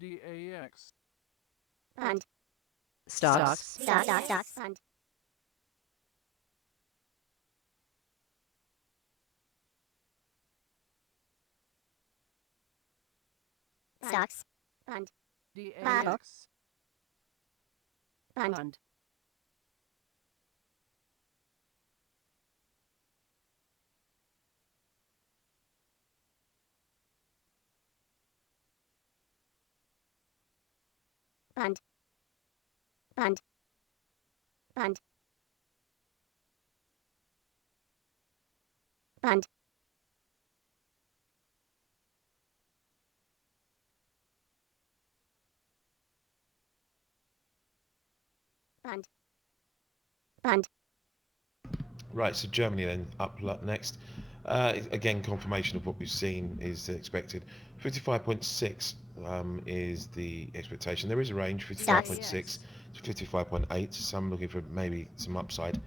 DAX. Bund. Stocks. Stocks. Bund. Stocks. Bund. DAX. Bund. Bund. Bund. Bund. Bund. Bund. Bund. Bund. Right, so Germany then up next. Again, confirmation of what we've seen is expected. 55.6 is the expectation. There is a range, 55.6 to 55.8. Some looking for maybe some upside.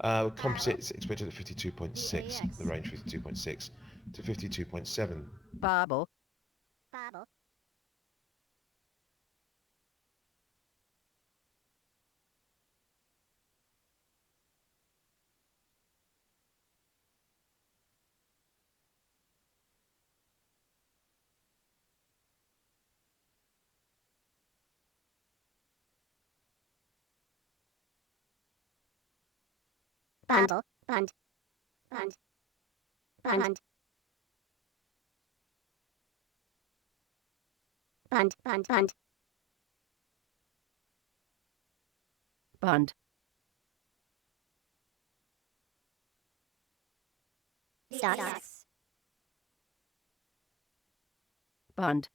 Composites expected at 52.6. The range 52.6 to 52.7. Bobble. Bobble. Bundle. Bund. Bund. Bund. Bund. Bund. Bund. Bund. Stocks. Bund.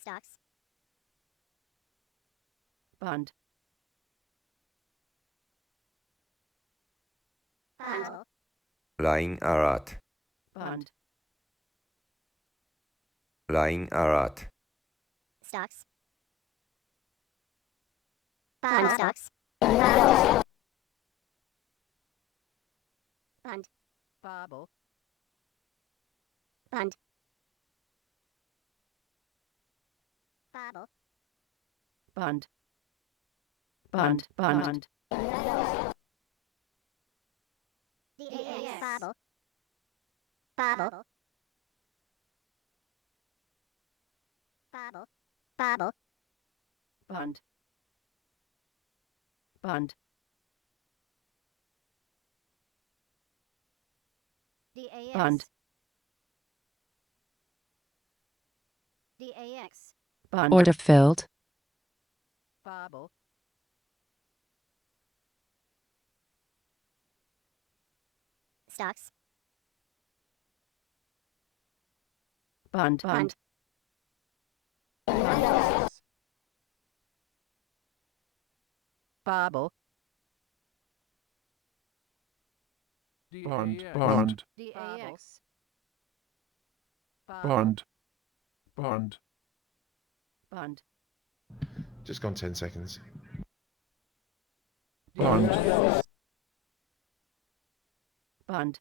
Stocks. Bund. Bundle. Flying Arat. Bund. Flying Arat. Stocks. Bund. Stocks. Bund. Bobble. Bund. Bobble. Bund. Bund. Bund. DAX. Bobble. Bobble. Bobble. Bobble. Bund. Bund. Bund. DAX. Bund. Order filled. Bobble. Stocks. Bund. Bund. Bobble. Bund. DAX. Bund. DAX. Bund. Bund. Bund. Just gone 10 seconds. Bund. Bund.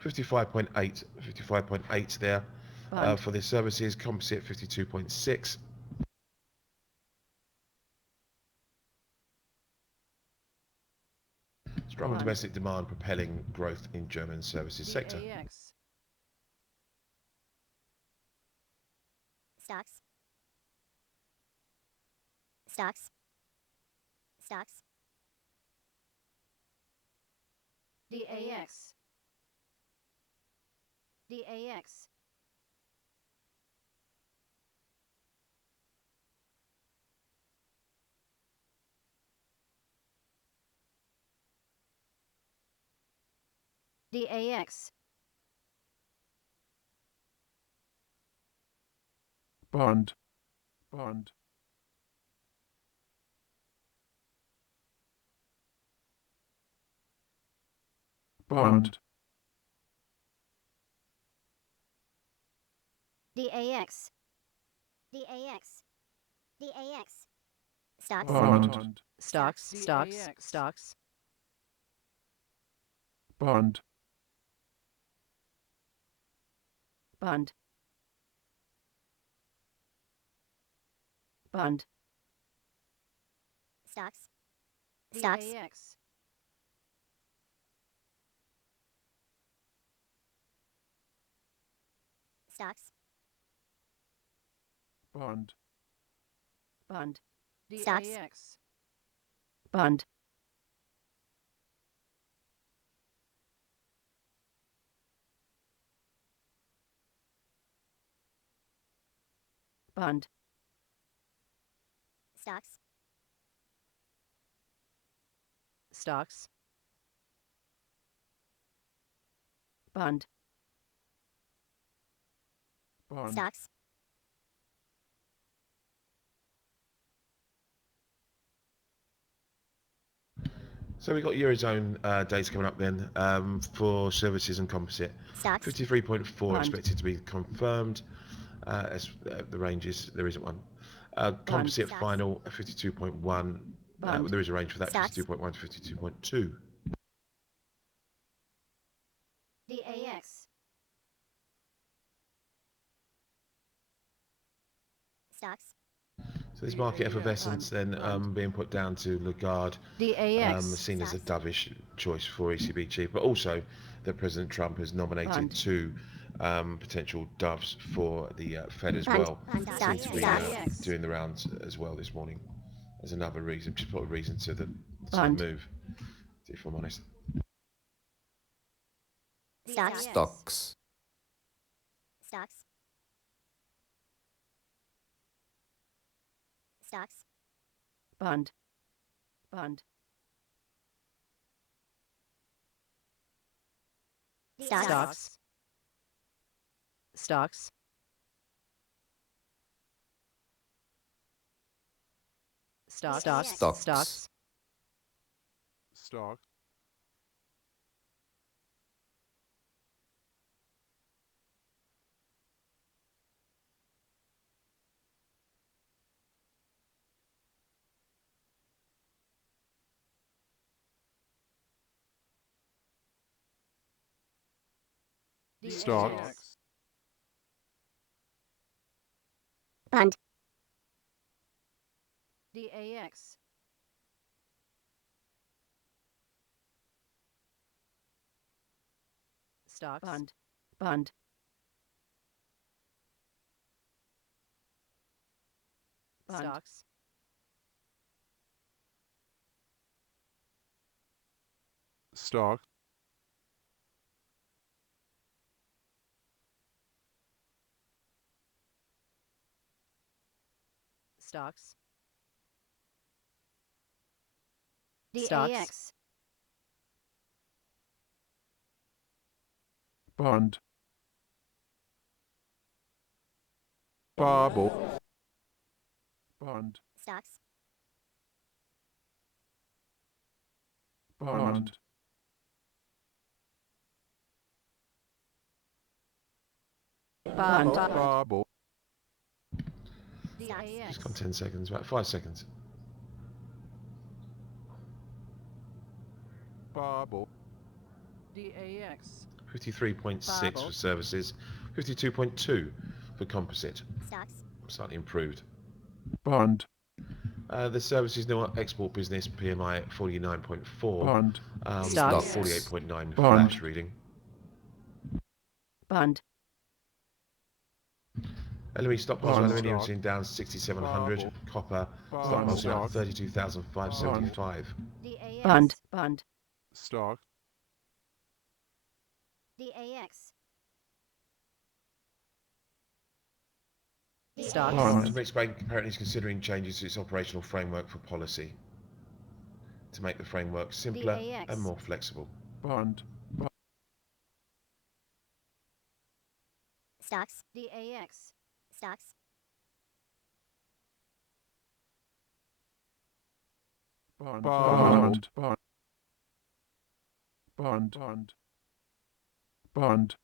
55.8. 55.8 there. Bund. For the services, composite 52.6. Strong Bund. domestic demand propelling growth in German services sector. DAX. Stocks. Stocks. Stocks. DAX. DAX. DAX. Bund. Bund. Bund. DAX. DAX. DAX. Stocks. Bund. Stocks. Stocks. DAX. Stocks. Bund. Bund. Bund. Stocks. Stocks. DAX. Bund, Bund, Stocks. DAX. Bund, Bund, Stocks. Stocks, Bund, Bund, Stocks. So we've got Eurozone data coming up then for services and composite. Stocks. 53.4 Bund. expected to be confirmed. As the ranges, there isn't one. Composite Stocks. final 52.1. Bund. There is a range for that, Stocks. 52.1 to 52.2. DAX, Stocks. So this market effervescence then being put down to Lagarde, DAX, seen as a Stocks. dovish choice for ECB chief, but also that President Trump has nominated Bund. 2 potential doves for the Fed as Bund. well. Bund. Seems Stocks. to be Stocks. doing the rounds as well this morning. There's another reason, just put a reason to the Bund. move, if I'm honest. Stocks. Stocks. Stocks. Stocks. Bund, Bund, Stocks. Stocks, Stocks, Stocks, Stocks. Stocks. Stocks, Stock, Stocks. DAX. Bund. DAX, Stocks, Bund, Bund, Stocks, Stock, Stocks, DAX, Bund, Bubble, Bund, Stocks. Bund, Bund, Bubble, Just DAX, gone 10 seconds, about 5 seconds. Bubble, DAX. 53.6 Bubble. for services, 52.2 for composite, Stocks. slightly improved. Bund, The services new export business PMI at 49.4, Bund, Stocks. 48.9 Bund. flash reading. Bund, LME stockpiles of Bund. aluminium Stock. seen down 6,700, Bubble. copper Bund. stockpiles Stock. up 32,575. Bund, Bund, Stock, DAX. Stocks, Bund. The British Bank apparently is considering changes to its operational framework for policy to make the framework simpler DAX. and more flexible. Bund, Stocks. DAX, Stocks. Bund, Bund, Bund, Bund, Bund,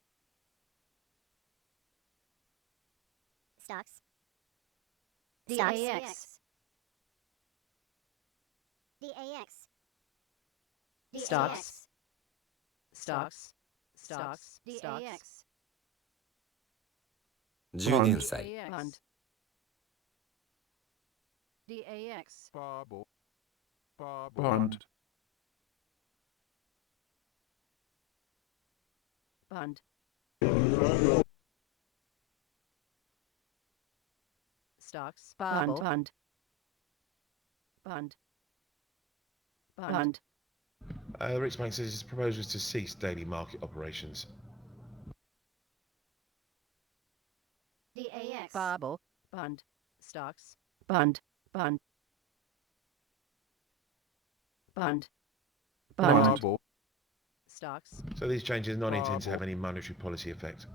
Stocks. DAX, DAX. Stocks, Stocks, Stocks, DAX, 10年祭 Bund, DAX, Bubble, Bund, Bund, stocks, bubble, bund, Riksbank says its proposal is to cease daily market operations. DAX. bubble, bund, stocks, bund, Bubble. stocks, So these changes are not intended to have Bubble. any monetary policy effect.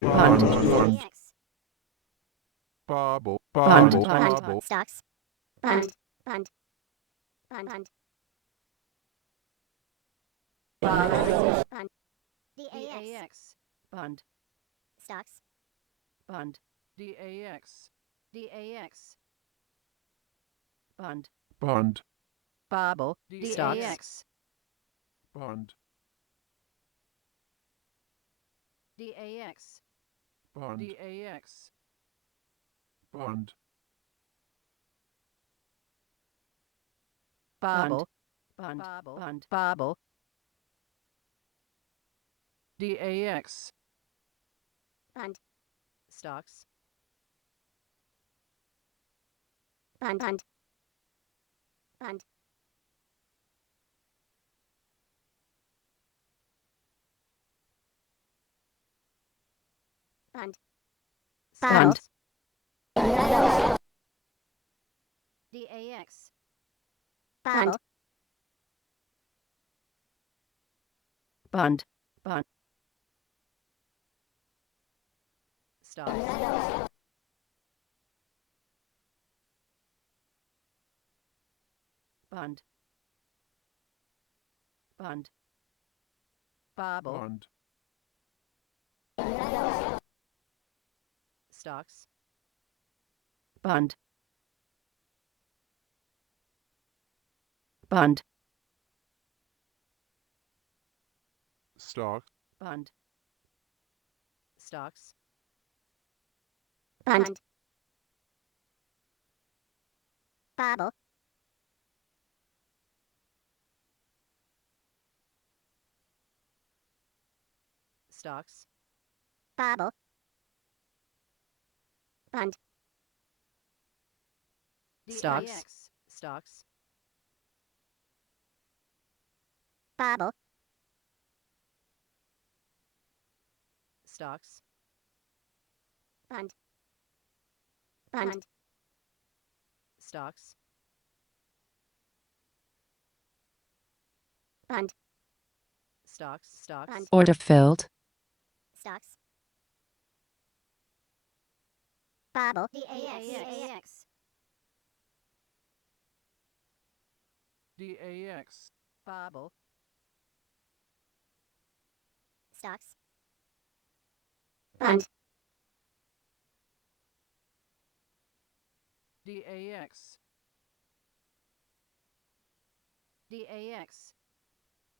Bund. DAX. Bubble. Bund. Bubble. Bund. Bubble. Stocks. Bund. DAX. DAX, bund, Stocks. bund, DAX. DAX, bund, Bund. bubble, DAX. DAX, Bund. DAX, Bund. DAX. Bund. bubble, bund, bund, bubble, DAX. Bund. stocks, Bund. Bund. Bund. bund, DAX. Bund. bund, bund, stocks, bund, bund, bubble, Bund. stocks, bund, bund, Stock. bund, stocks, Bund. Bubble. stocks, Bubble. Bund. stocks, stocks, Bubble. stocks, Bund. Bund. stocks, Bund. stocks, Bund. Order filled. Stocks. Bubble. DAX. DAX. bubble, Stocks. Bund. DAX. DAX,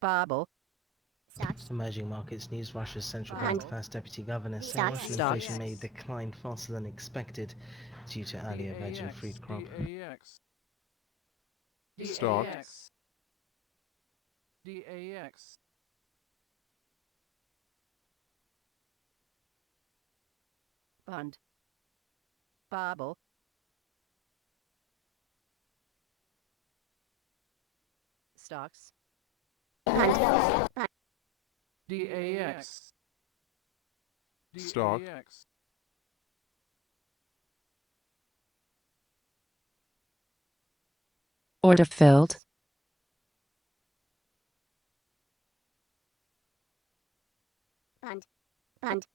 bubble, Stocks. Emerging markets news. Russia's central Bund. bank first deputy governor said Stocks. Russian Stocks. inflation may decline faster than expected due to earlier veg and fruit crop. DAX. Stock. DAX. DAX. bund, bubble, stocks, Bund. DAX. Stock. DAX. Order filled. Bund. Bund.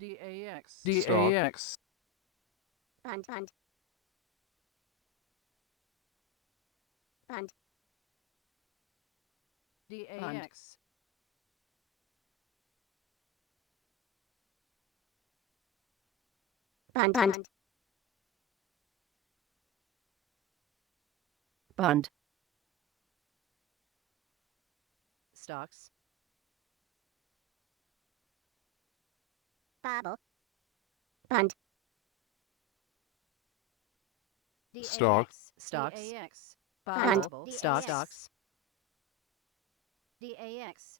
DAX. Stock. DAX. Bund. Bund. Bund. DAX, Bund. Bund. bund, stocks, Bubble. Bund. Stock. stocks, Bund. bubble, stocks, DAX.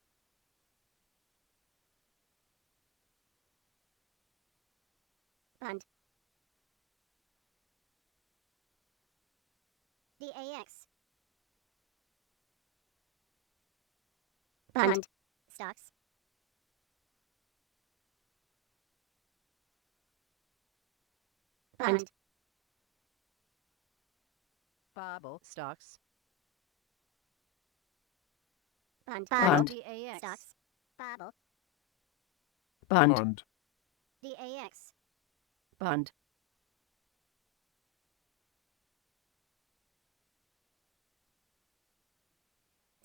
Bund. DAX. Bund. Stocks. Bund. Bobble. Stocks. Bund. Bund. Bund. DAX. Stocks. Bobble. Bund. Bund. DAX. Bund.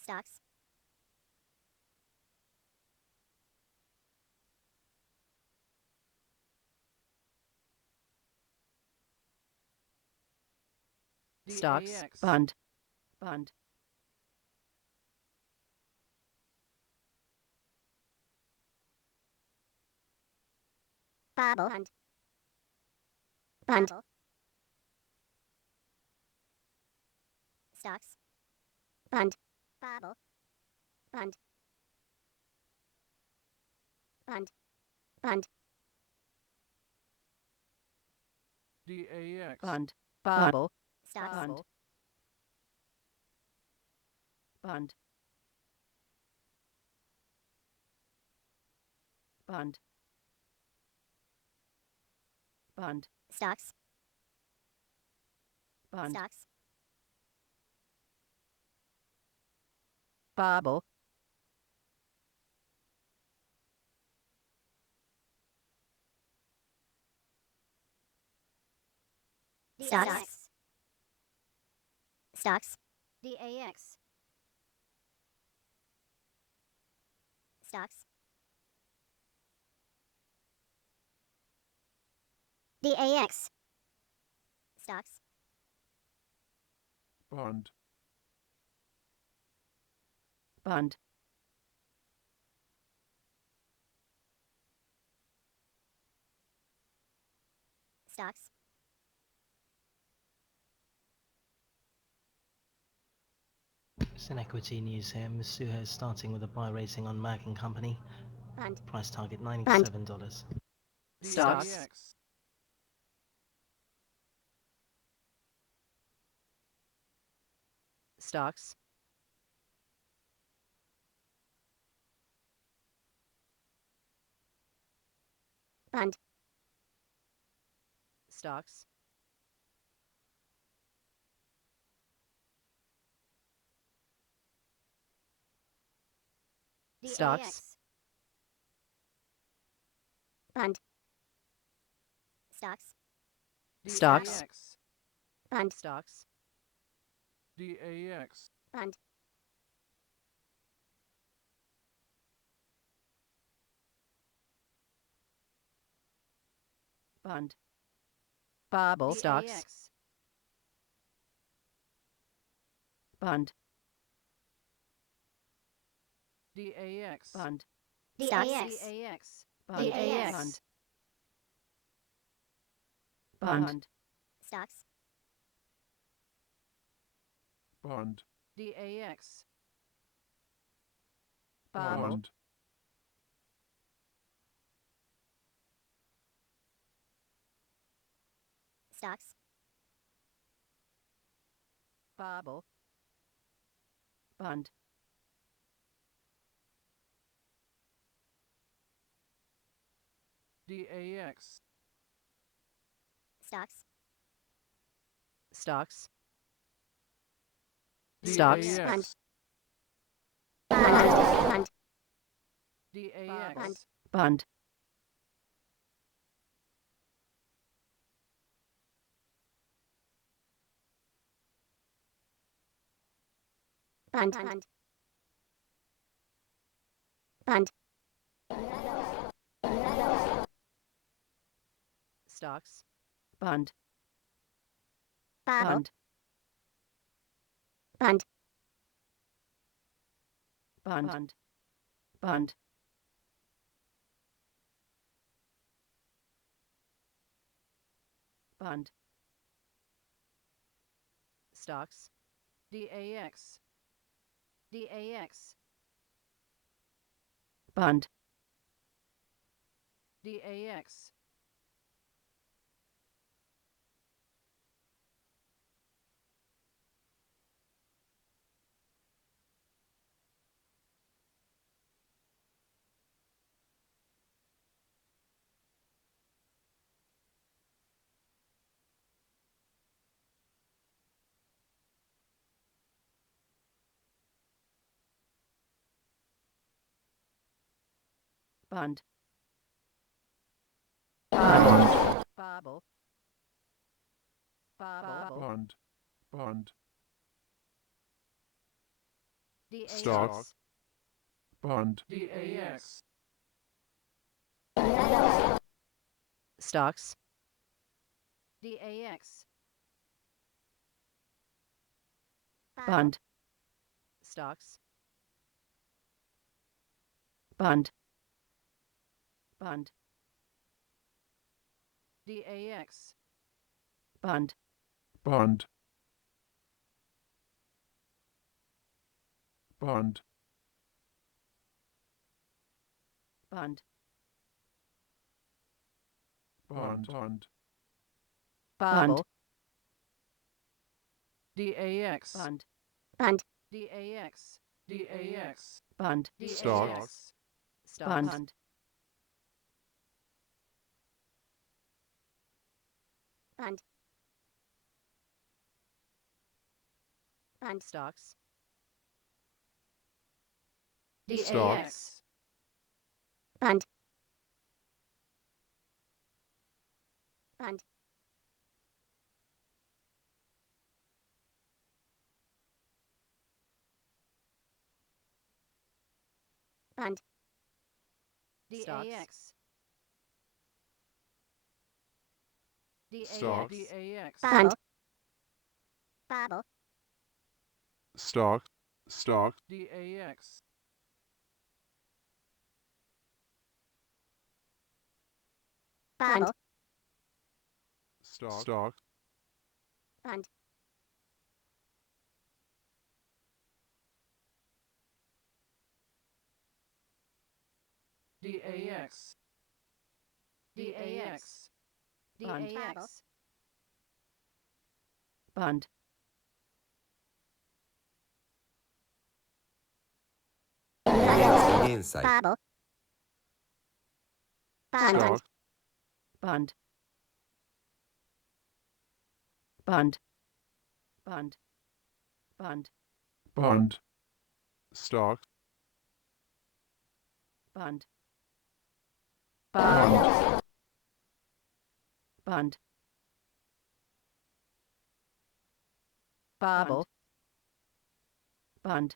Stocks. Stocks. DAX. Bund. Bund. Bobble. Bund. Bund. Stocks. Bund. Bobble. Bund. Bund. Bund. DAX. Bund. Bobble. Stocks. Bund. Bund. Bund. Bund. Stocks. Bund. Stocks. Bobble. Stocks. Stocks. DAX. Stocks. DAX. Stocks. Bund. Bund. Stocks. It's in equity news here. Masuha is starting with a buy rating on Merck and Company. Bund. Price target $97. Stocks. DAX. Stocks. Bund. Stocks. Stocks. DAX. Bund. Stocks. Stocks. DAX. Bund. Stocks. DAX. Bund. Bund. Bobble. Stocks. DAX. Bund. DAX. Bund. Stocks. DAX. Bund. DAX. Bund. Bund. Bund. Stocks. Bund. DAX. Bobble. Bund. Stocks. Bobble. Bund. DAX. Stocks. Stocks. DAX. Stocks. Bund. DAX. Bund. Bund. Bund. Bund. Stocks. Bund. Bobble. Bund. Bund. Bund. Bund. Bund. Stocks. DAX. DAX. Bund. DAX. Bund. Bund. Bobble. Bobble. Bund. Bund. DAX. Stock. Bund. DAX. Stocks. DAX. Bund. Stocks. Bund. Bund. DAX. Bund. Bund. Bund. Bund. Bund. Bund. Bobble. DAX. Bund. Bund. DAX. DAX. Bund. Stock. DAX. Bund. Bund. Bund. Stocks. Stock. DAX. Bund. Bund. Bund. DAX. Stock. DAX. Bund. Bobble. Stock. Stock. DAX. Bobble. Stock. Stock. Bund. DAX. DAX. Bund. DAX. Bund.2年祭 Bobble. Bund. Stock. Bund. Bund. Bund. Bund. Bund. Stock. Bund. Bund. Bund. Bobble. Bund.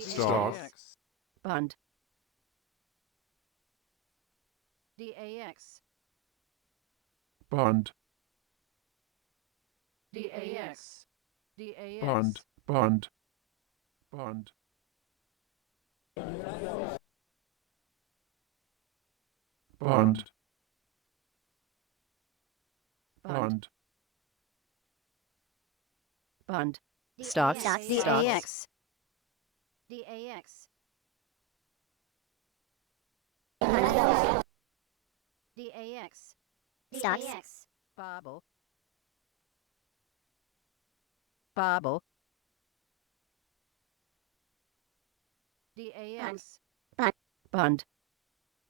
Stock. DAX. Bund. DAX. Bund. DAX. DAX. Bund. Bund. Bund. Bund. Bund. Bund. Stocks. Stocks. DAX. DAX. DAX. Stocks. Bobble. Bobble. DAX. Bund.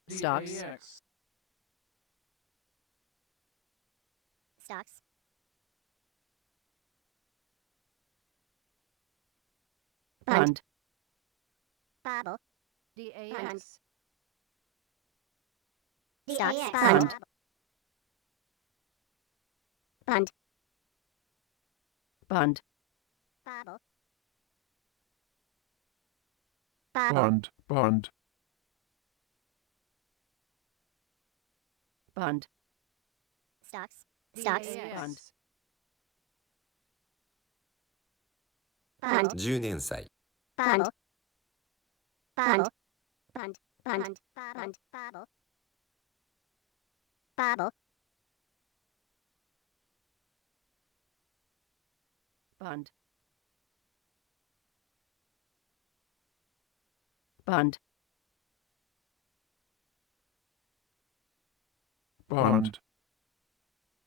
Stocks. DAX. Stocks. Bund. Bobble. DAX. Stocks. Bund. Bund. Bund. Bobble. Bobble. Bund. Bund. Bund. Stocks. Stocks. Bund. Bund. 10年祭 Bund. Bund. Bund. Bund. Bund. Bobble. Bobble. Bund. Bund. bond,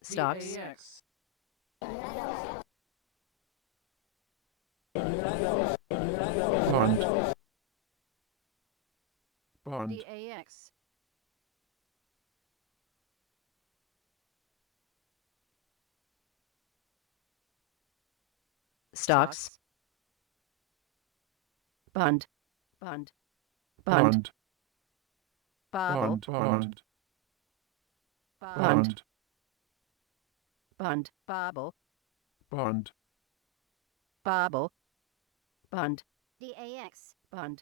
stocks, DAX. bond, bond, DAX. stocks, bond, bond, bond, bobble, bond, bond, bond, bobble, bond, bobble, bond, DAX. bond,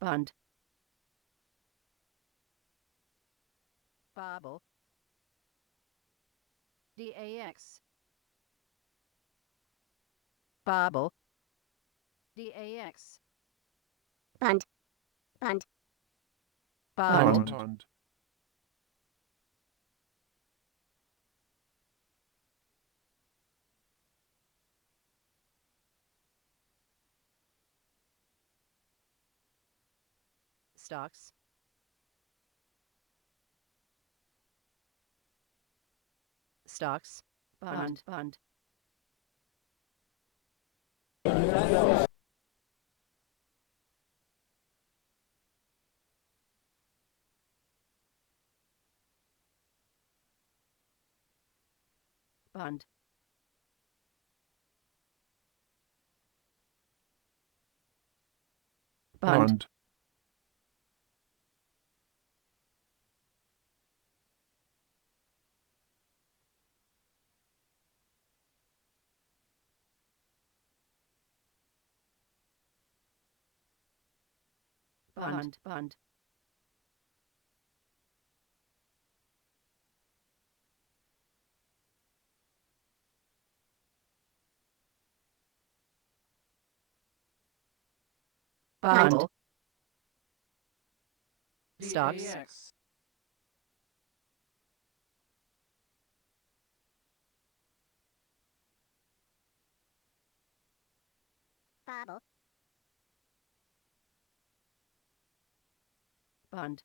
bond, bobble, DAX. bobble, DAX. Bond. Bond. bond, bond, stocks, stocks, bond, bond, bond, bond, bond, bond, bond, bond, stocks, DAX. Bobble. bond,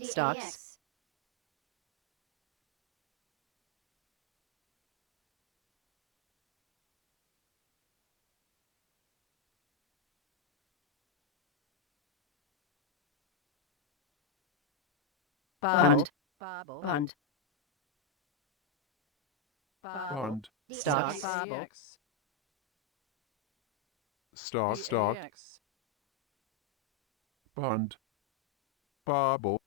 stocks, DAX. bond, Bobble. bond, Bobble. bond, stocks, DAX. stock, DAX. bond, bobble,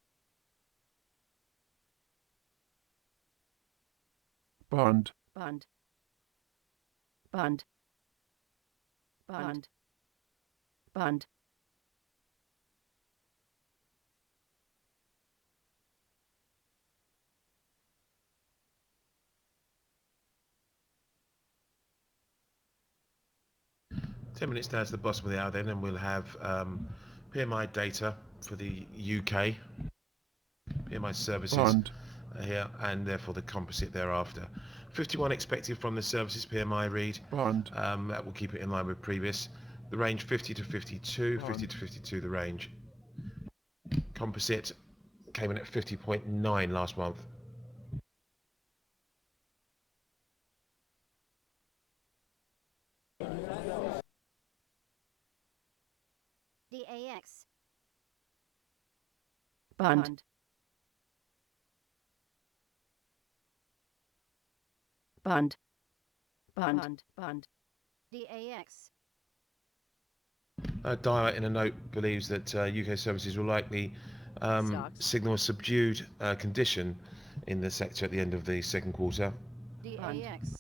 bond, bond, bond, bond, bond, 10 minutes down to the bottom of the hour then, and we'll have PMI data for the UK, PMI services bond, here, and therefore the composite thereafter. 51 expected from the services PMI read. bond, That will keep it in line with previous. The range 50 to 52, 50 Bond. to 52 the range. Composite came in at 50.9 last month. DAX. bond, bond, bond, bond, DAX. Dyer, in a note, believes that UK services will likely Stocks. signal a subdued condition in the sector at the end of the second quarter. DAX.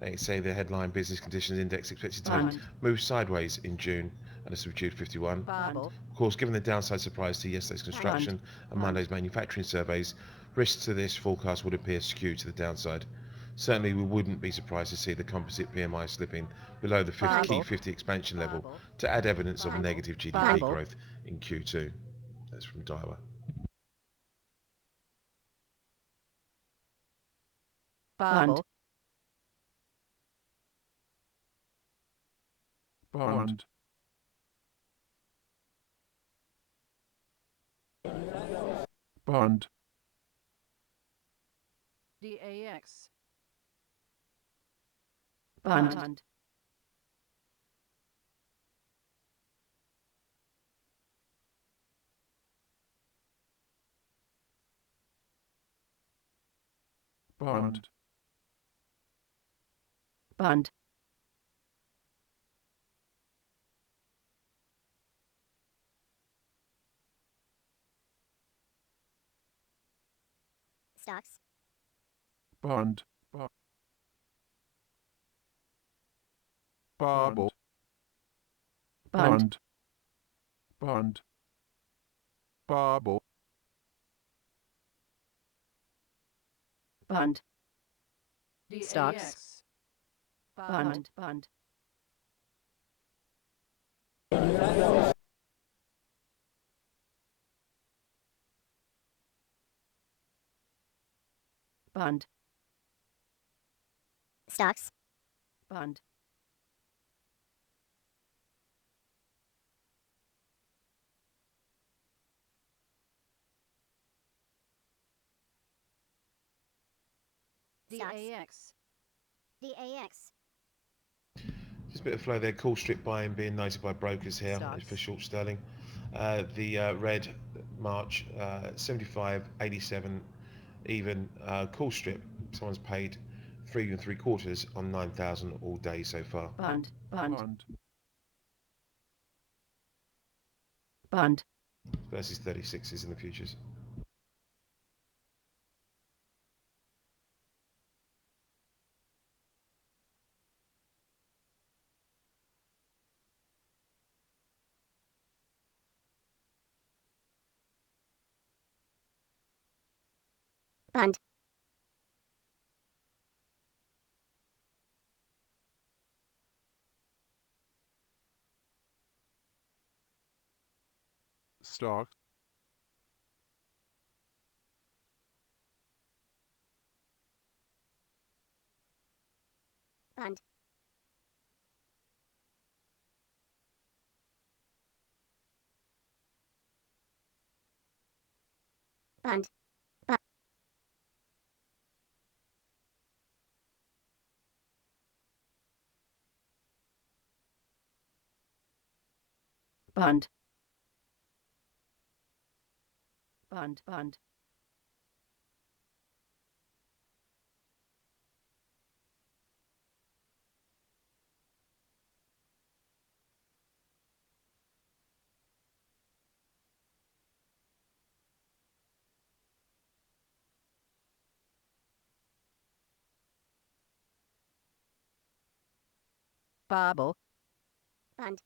They say the headline business conditions index expected to bond, move sideways in June at a subdued 51. bobble, Of course, given the downside surprise to yesterday's construction and Monday's manufacturing surveys, risks to this forecast would appear skewed to the downside. Certainly, we wouldn't be surprised to see the composite PMI slipping below the 50 key Bobble. 50 expansion level Bobble. to add evidence of Bobble. negative GDP Bobble. growth in Q2. That's from Daiwa. bond, Bund. Bund. DAX. Bund. Bund. Bund. Stocks. Bund. Bobble. Bund. Bund. Bund. Bobble. Bund. DAX. Stocks. Bund. Bund. Bund. Stocks. Bund. DAX. DAX. Just a bit of flow there. Call strip buying being noted by brokers here Stocks. for short sterling. The red March 75, 87 even call strip. Someone's paid 3 3/4 on 9,000 all day so far. Bund. Bund. Bund. Bund. Versus 36s in the futures. Bund. Stocks. Bund. Bund. Bund. Bund. Bund. Bobble. Bund.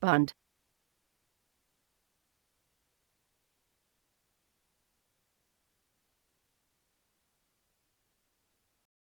Bund.